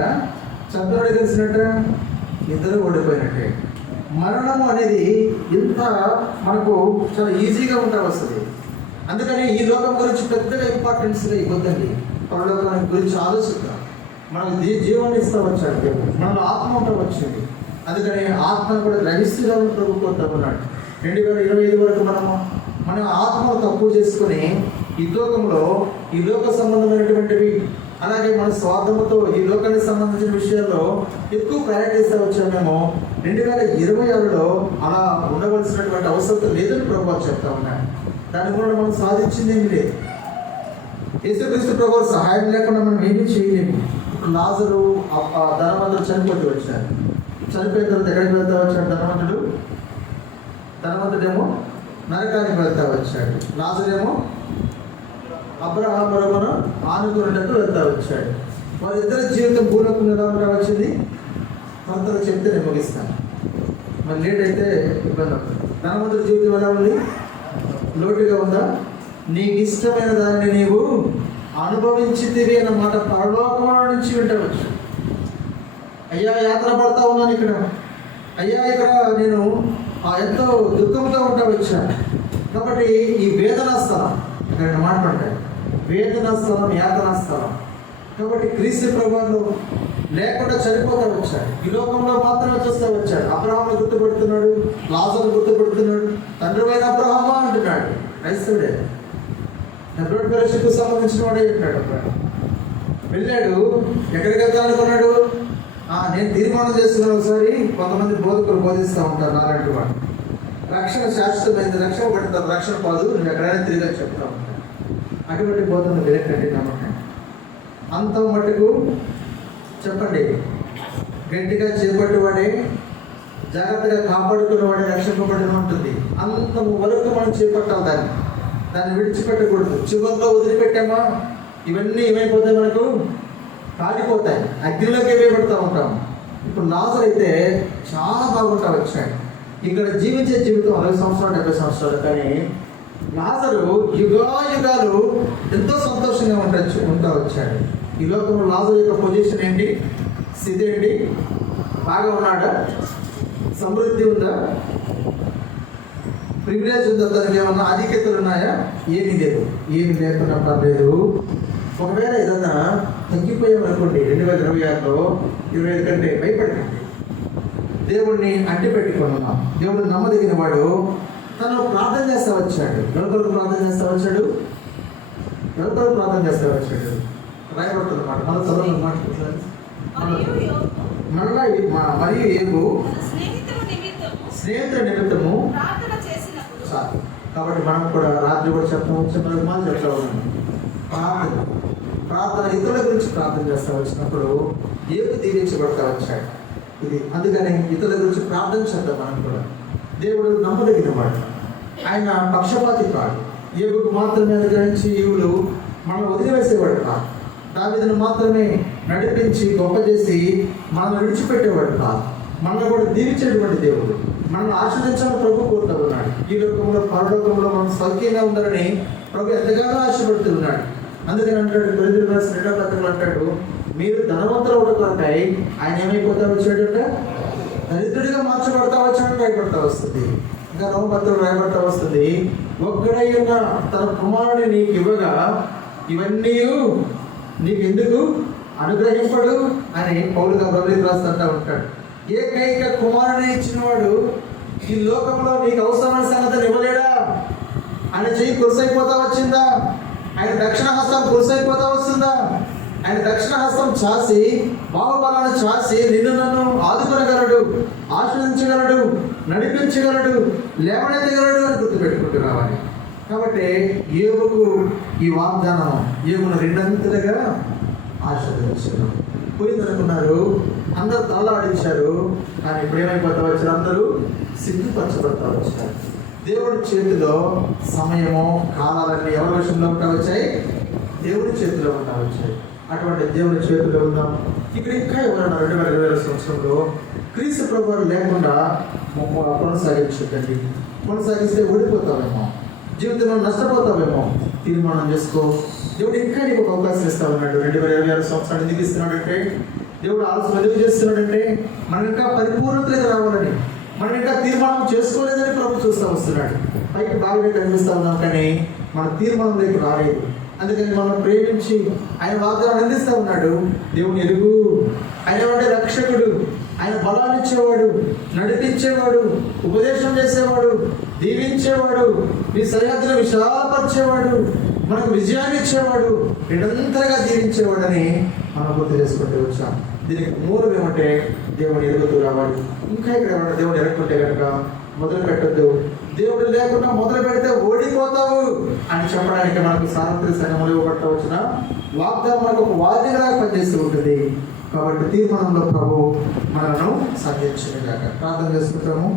చంపినవాడు గెలిచినట్ట? ఇద్దరు ఓడిపోయినట్టే. మరణము అనేది ఇంత మనకు చాలా ఈజీగా ఉంటా వస్తుంది. అందుకని ఈ లోకం గురించి పెద్దగా ఇంపార్టెన్స్గా ఇవ్వద్దండి. పరలోకం గురించి ఆలోచిద్దాం. మనకు జీవాన్ని ఇస్తా వచ్చాడు దేవుడు. మనలో ఆత్మ ఉంటా వచ్చింది. అందుకని ఆత్మను కూడా గ్రహిస్తున్నామని ప్రభు కోరుతా ఉన్నాడు. 2025 వరకు మన ఆత్మను తక్కువ చేసుకుని ఈ లోకంలో ఈ లోక సంబంధమైనటువంటివి అలాగే మన స్వార్థముతో ఈ లోకానికి సంబంధించిన విషయాల్లో ఎక్కువ ప్రయారిటీ ఇస్తా వచ్చామేమో 2026లో అలా ఉండవలసినటువంటి అవసరం లేదని ప్రభువు చెప్తా ఉన్నాడు. దాని కూడా మనం సాధించింది ఏమి లేదు. యేసుక్రీస్తు ప్రభువు సహాయం లేకుండా మనం ఏమీ చేయలేము. ఇప్పుడు లాజరు ధనవంతుడు చనిపోతూ వచ్చారు. చనిపోయిన తర్వాత ఎక్కడికి వెళ్తా వచ్చాడు? ధనవంతుడేమో నరకానికి వెళ్తా వచ్చాడు. లాజరేమో అబ్రహాము రొమ్మను ఆనుకున్నట్టు వెళ్తా వచ్చాడు. వారిద్దరి జీవితం భూలోకంలో ఎలా వచ్చింది? త్వరగా చెప్తే నేను ముగిస్తాను, మరి లేట్ అయితే ఇబ్బంది అవుతుంది. ధనవంతుడి జీవితం ఎలా ఉంది? లోటుగా ఉందా? నీకు ఇష్టమైన దాన్ని నీవు అనుభవించితివి అన్నమాట పరలోకంలో నుంచి వింటవచ్చు. అయ్యా యాత్ర పడతా ఉన్నాను ఇక్కడ, అయ్యా ఇక్కడ నేను ఎంతో దుఃఖంతో ఉంటా వచ్చాను. కాబట్టి ఈ వేదనా స్థలం ఇక్కడ మాట్లాడతాయి, వేదనా స్థలం, యాతనా స్థలం. కాబట్టి క్రీస్తు ప్రభువులో లేకుండా చనిపోతా వచ్చాడు. ఈ లోకంలో మాత్రమే చూస్తూ వచ్చాడు. అబ్రహామును గుర్తుపెడుతున్నాడు, లాజరును గుర్తుపెడుతున్నాడు. తండ్రి అయిన అబ్రహామా అంటున్నాడు. క్రైస్తవుడే, హెబ్రోన్ ఫెలోషిప్కు సంబంధించిన వాడే ఉంటాడు. వెళ్ళాడు. ఎక్కడికి వెళ్తానుకున్నాడు? నేను తీర్మానం చేసుకున్నాను. ఒకసారి కొంతమంది బోధకులు బోధిస్తూ ఉంటారు నాలాంటి వాడు. రక్షణ శాశ్వతమైంది, రక్షణ పడుతుంది, రక్షణ కాదు, నువ్వు ఎక్కడైనా తిరిగి చెప్తా ఉంటాను. అటువంటి బోధనలు వినకండి, నమ్మకండి. అంత మటుకు చెప్పండి, గట్టిగా చేపట్టేవాడే, జాగ్రత్తగా కాపాడుకున్నవాడే రక్షింపబడిన ఉంటుంది. అంత వరకు మనం చేపట్టాలి, దాన్ని విడిచిపెట్టకూడదు. చివరిలో వదిలిపెట్టామా ఇవన్నీ ఏమైపోతాయి? మనకు కాలిపోతాయి, అగ్నిలోకి వేయబడుతూ ఉంటాం. ఇప్పుడు లాజరు అయితే చాలా బాగుంటా వచ్చాడు. ఇక్కడ జీవించే జీవితం 60 సంవత్సరాలు 70 సంవత్సరాలు. కానీ లాజరు యుగాలు ఎంతో సంతోషంగా ఉంటా వచ్చాడు. ఈ లోకంలో లాజరు యొక్క పొజిషన్ ఏంటి, స్థితి ఏంటి? బాగా ఉన్నాడా? సమృద్ధి ఉందా? ప్రివిలేజ్ ఉందా? తనకి ఏమన్నా ఆధిక్యతలు ఉన్నాయా? ఏమీ లేదు. ఏమి లేకుండా పర్లేదు. ఒకవేళ ఏదన్నా తగ్గిపోయామనుకోండి 2026లో 25 కంటే భయపడకండి. దేవుడిని అంటి పెట్టుకున్నాం. దేవుడు నమ్మదగిన వాడు. తను ప్రార్థన చేస్తా వచ్చాడు. ఎవరికొరకు ప్రార్థన చేస్తా వచ్చాడు? రాయబడుతుంది మాట. మన చదవడం మాట్లాడుతున్నారు. మరియు ఏబు స్నేహితుల నిమిత్తము కాబట్టి మనం కూడా రాత్రి కూడా చెప్పడం మాట చెప్తా ఉన్నాను. ప్రార్థన ఇతరుల గురించి ప్రార్థన చేస్తా వచ్చినప్పుడు ఏబు దీవించబడతా వచ్చాడు. ఇది అందుకని ఇతరుల గురించి ప్రార్థన చేద్దాం. మనం కూడా దేవుడు నమ్మదగిన వాడు, ఆయన పక్షపాతి కాదు. ఏబుకు మాత్రమే అనుగ్రహించి ఈవులు మనం వదిలివేసేవాడు కాదు. దావీదును మాత్రమే నడిపించి గొప్ప చేసి మనల్ని విడిచిపెట్టేవాడు కాదు. మనల్ని కూడా దీవించేటువంటి దేవుడు. మనల్ని ఆశీర్వదించాలని ప్రభు కోరుతూ ఉన్నాడు. ఈ లోకంలో పరలోకంలో మనం సౌఖ్యంగా ఉండాలని ప్రభు ఎంతగానో ఆశపడుతున్నాడు. అందుకని అంటాడు, కొరింథీయులకు రాసిన 2వ పత్రికలో అంటాడు, మీరు ధనవంతులు అవుతాయి, ఆయన ఏమైపోతా వచ్చాడంట? దరిద్రుడిగా మార్చబడతా వచ్చాడు. రాయబడతా వస్తుంది. ఇంకా రోమపత్రికలో రాయబడతా వస్తుంది, ఒక్కడై ఉన్న తన కుమారుని నీకు ఇవ్వగా ఇవన్నీ నీకు ఎందుకు అనుగ్రహింపడు అని పౌలుగా బైబిల్ రాస్తుంటా ఉంటాడు. ఏకైక కుమారుని ఇచ్చినవాడు ఈ లోకంలో నీకు అవసరమైన సంగతిని ఇవ్వలేడా? ఆయన చెయ్యి కురుసైపోతా వచ్చిందా? ఆయన దక్షిణ హస్తం కురుసైపోతా వస్తుందా? ఆయన దక్షిణ హస్తం చాసి, బాహుబలాన్ని చాసి నిన్ను నన్ను ఆదుకొనగలడు, ఆశ్రయించగలడు, నడిపించగలడు, లేవనెత్తగలడు అని గుర్తుపెట్టుకుంటూ రావాలి. కాబట్టి యోబుకు ఈ వాగ్దానం యోబును 2 ఆశీర్వదించారు. పోయిందనుకున్నారు, అందరూ తలలాడించారు. కానీ ఇప్పుడు ఏమైపోతా వచ్చారు? అందరూ సిగ్గుపరచబడతా వచ్చారు. దేవుడి చేతిలో సమయము, కాలాలన్నీ ఎవరి విషయంలో ఉంటా వచ్చాయి? దేవుడి చేతిలో ఉంటా వచ్చాయి. అటువంటి దేవుడి చేతిలో ఉందాం. ఇక్కడ ఇంకా ఎవరన్నా 2020 సంవత్సరంలో క్రీస్తు ప్రభువు లేకుండా కొనసాగించకండి. కొనసాగిస్తే ఓడిపోతావేమో, జీవితంలో నష్టపోతావేమో. తీర్మానం చేసుకో. దేవుడు ఇంకా నీకు ఒక అవకాశం ఇస్తా ఉన్నాడు. 2026 సంవత్సరాలు ఎందుకు ఇస్తున్నాడంటే, దేవుడు ఆలోచన ఎందుకు చేస్తున్నాడంటే, మనం ఇంకా పరిపూర్ణతలకు రావాలని, మనం ఇంకా తీర్మానం చేసుకోలేదని ప్రభు చూస్తూ వస్తున్నాడు. పైకి బాగానే కనిపిస్తా ఉన్నాం, కానీ మన తీర్మానంలోకి రాలేదు. అందుకని మనం ప్రేమించి ఆయన వాగ్దానం అందిస్తూ ఉన్నాడు. దేవుని ఎరుగు, ఆయన అంటే రక్షకుడు, ఆయన బలాన్ని ఇచ్చేవాడు, నడిపించేవాడు, ఉపదేశం చేసేవాడు, దీవించేవాడు, మీ సరిహద్దును విశాలపరిచేవాడు, మనకు విజయాన్ని ఇచ్చేవాడు, నిరంతరంగా దీవించేవాడని మనం గుర్తు చేసుకుంటూ వచ్చాం. దీనికి మూలం ఏమంటే దేవుడు ఎరుగుతూ రావాలి. ఇంకా ఇక్కడ ఏమన్నా దేవుడు ఎరగకుంటే కనుక మొదలు పెట్టద్దు. దేవుడు లేకుండా మొదలు పెడితే ఓడిపోతావు అని చెప్పడానికి మనకు సార్వత్రిక సంఘములు ఇవ్వబట్టవచ్చిన వాగ్దానం మనకు ఒక వాద్యంగా పనిచేస్తూ ఉంటుంది. కాబట్టి తీర్మానంలో ప్రభు మనను సాధించిన ప్రార్థన చేసుకుంటాము.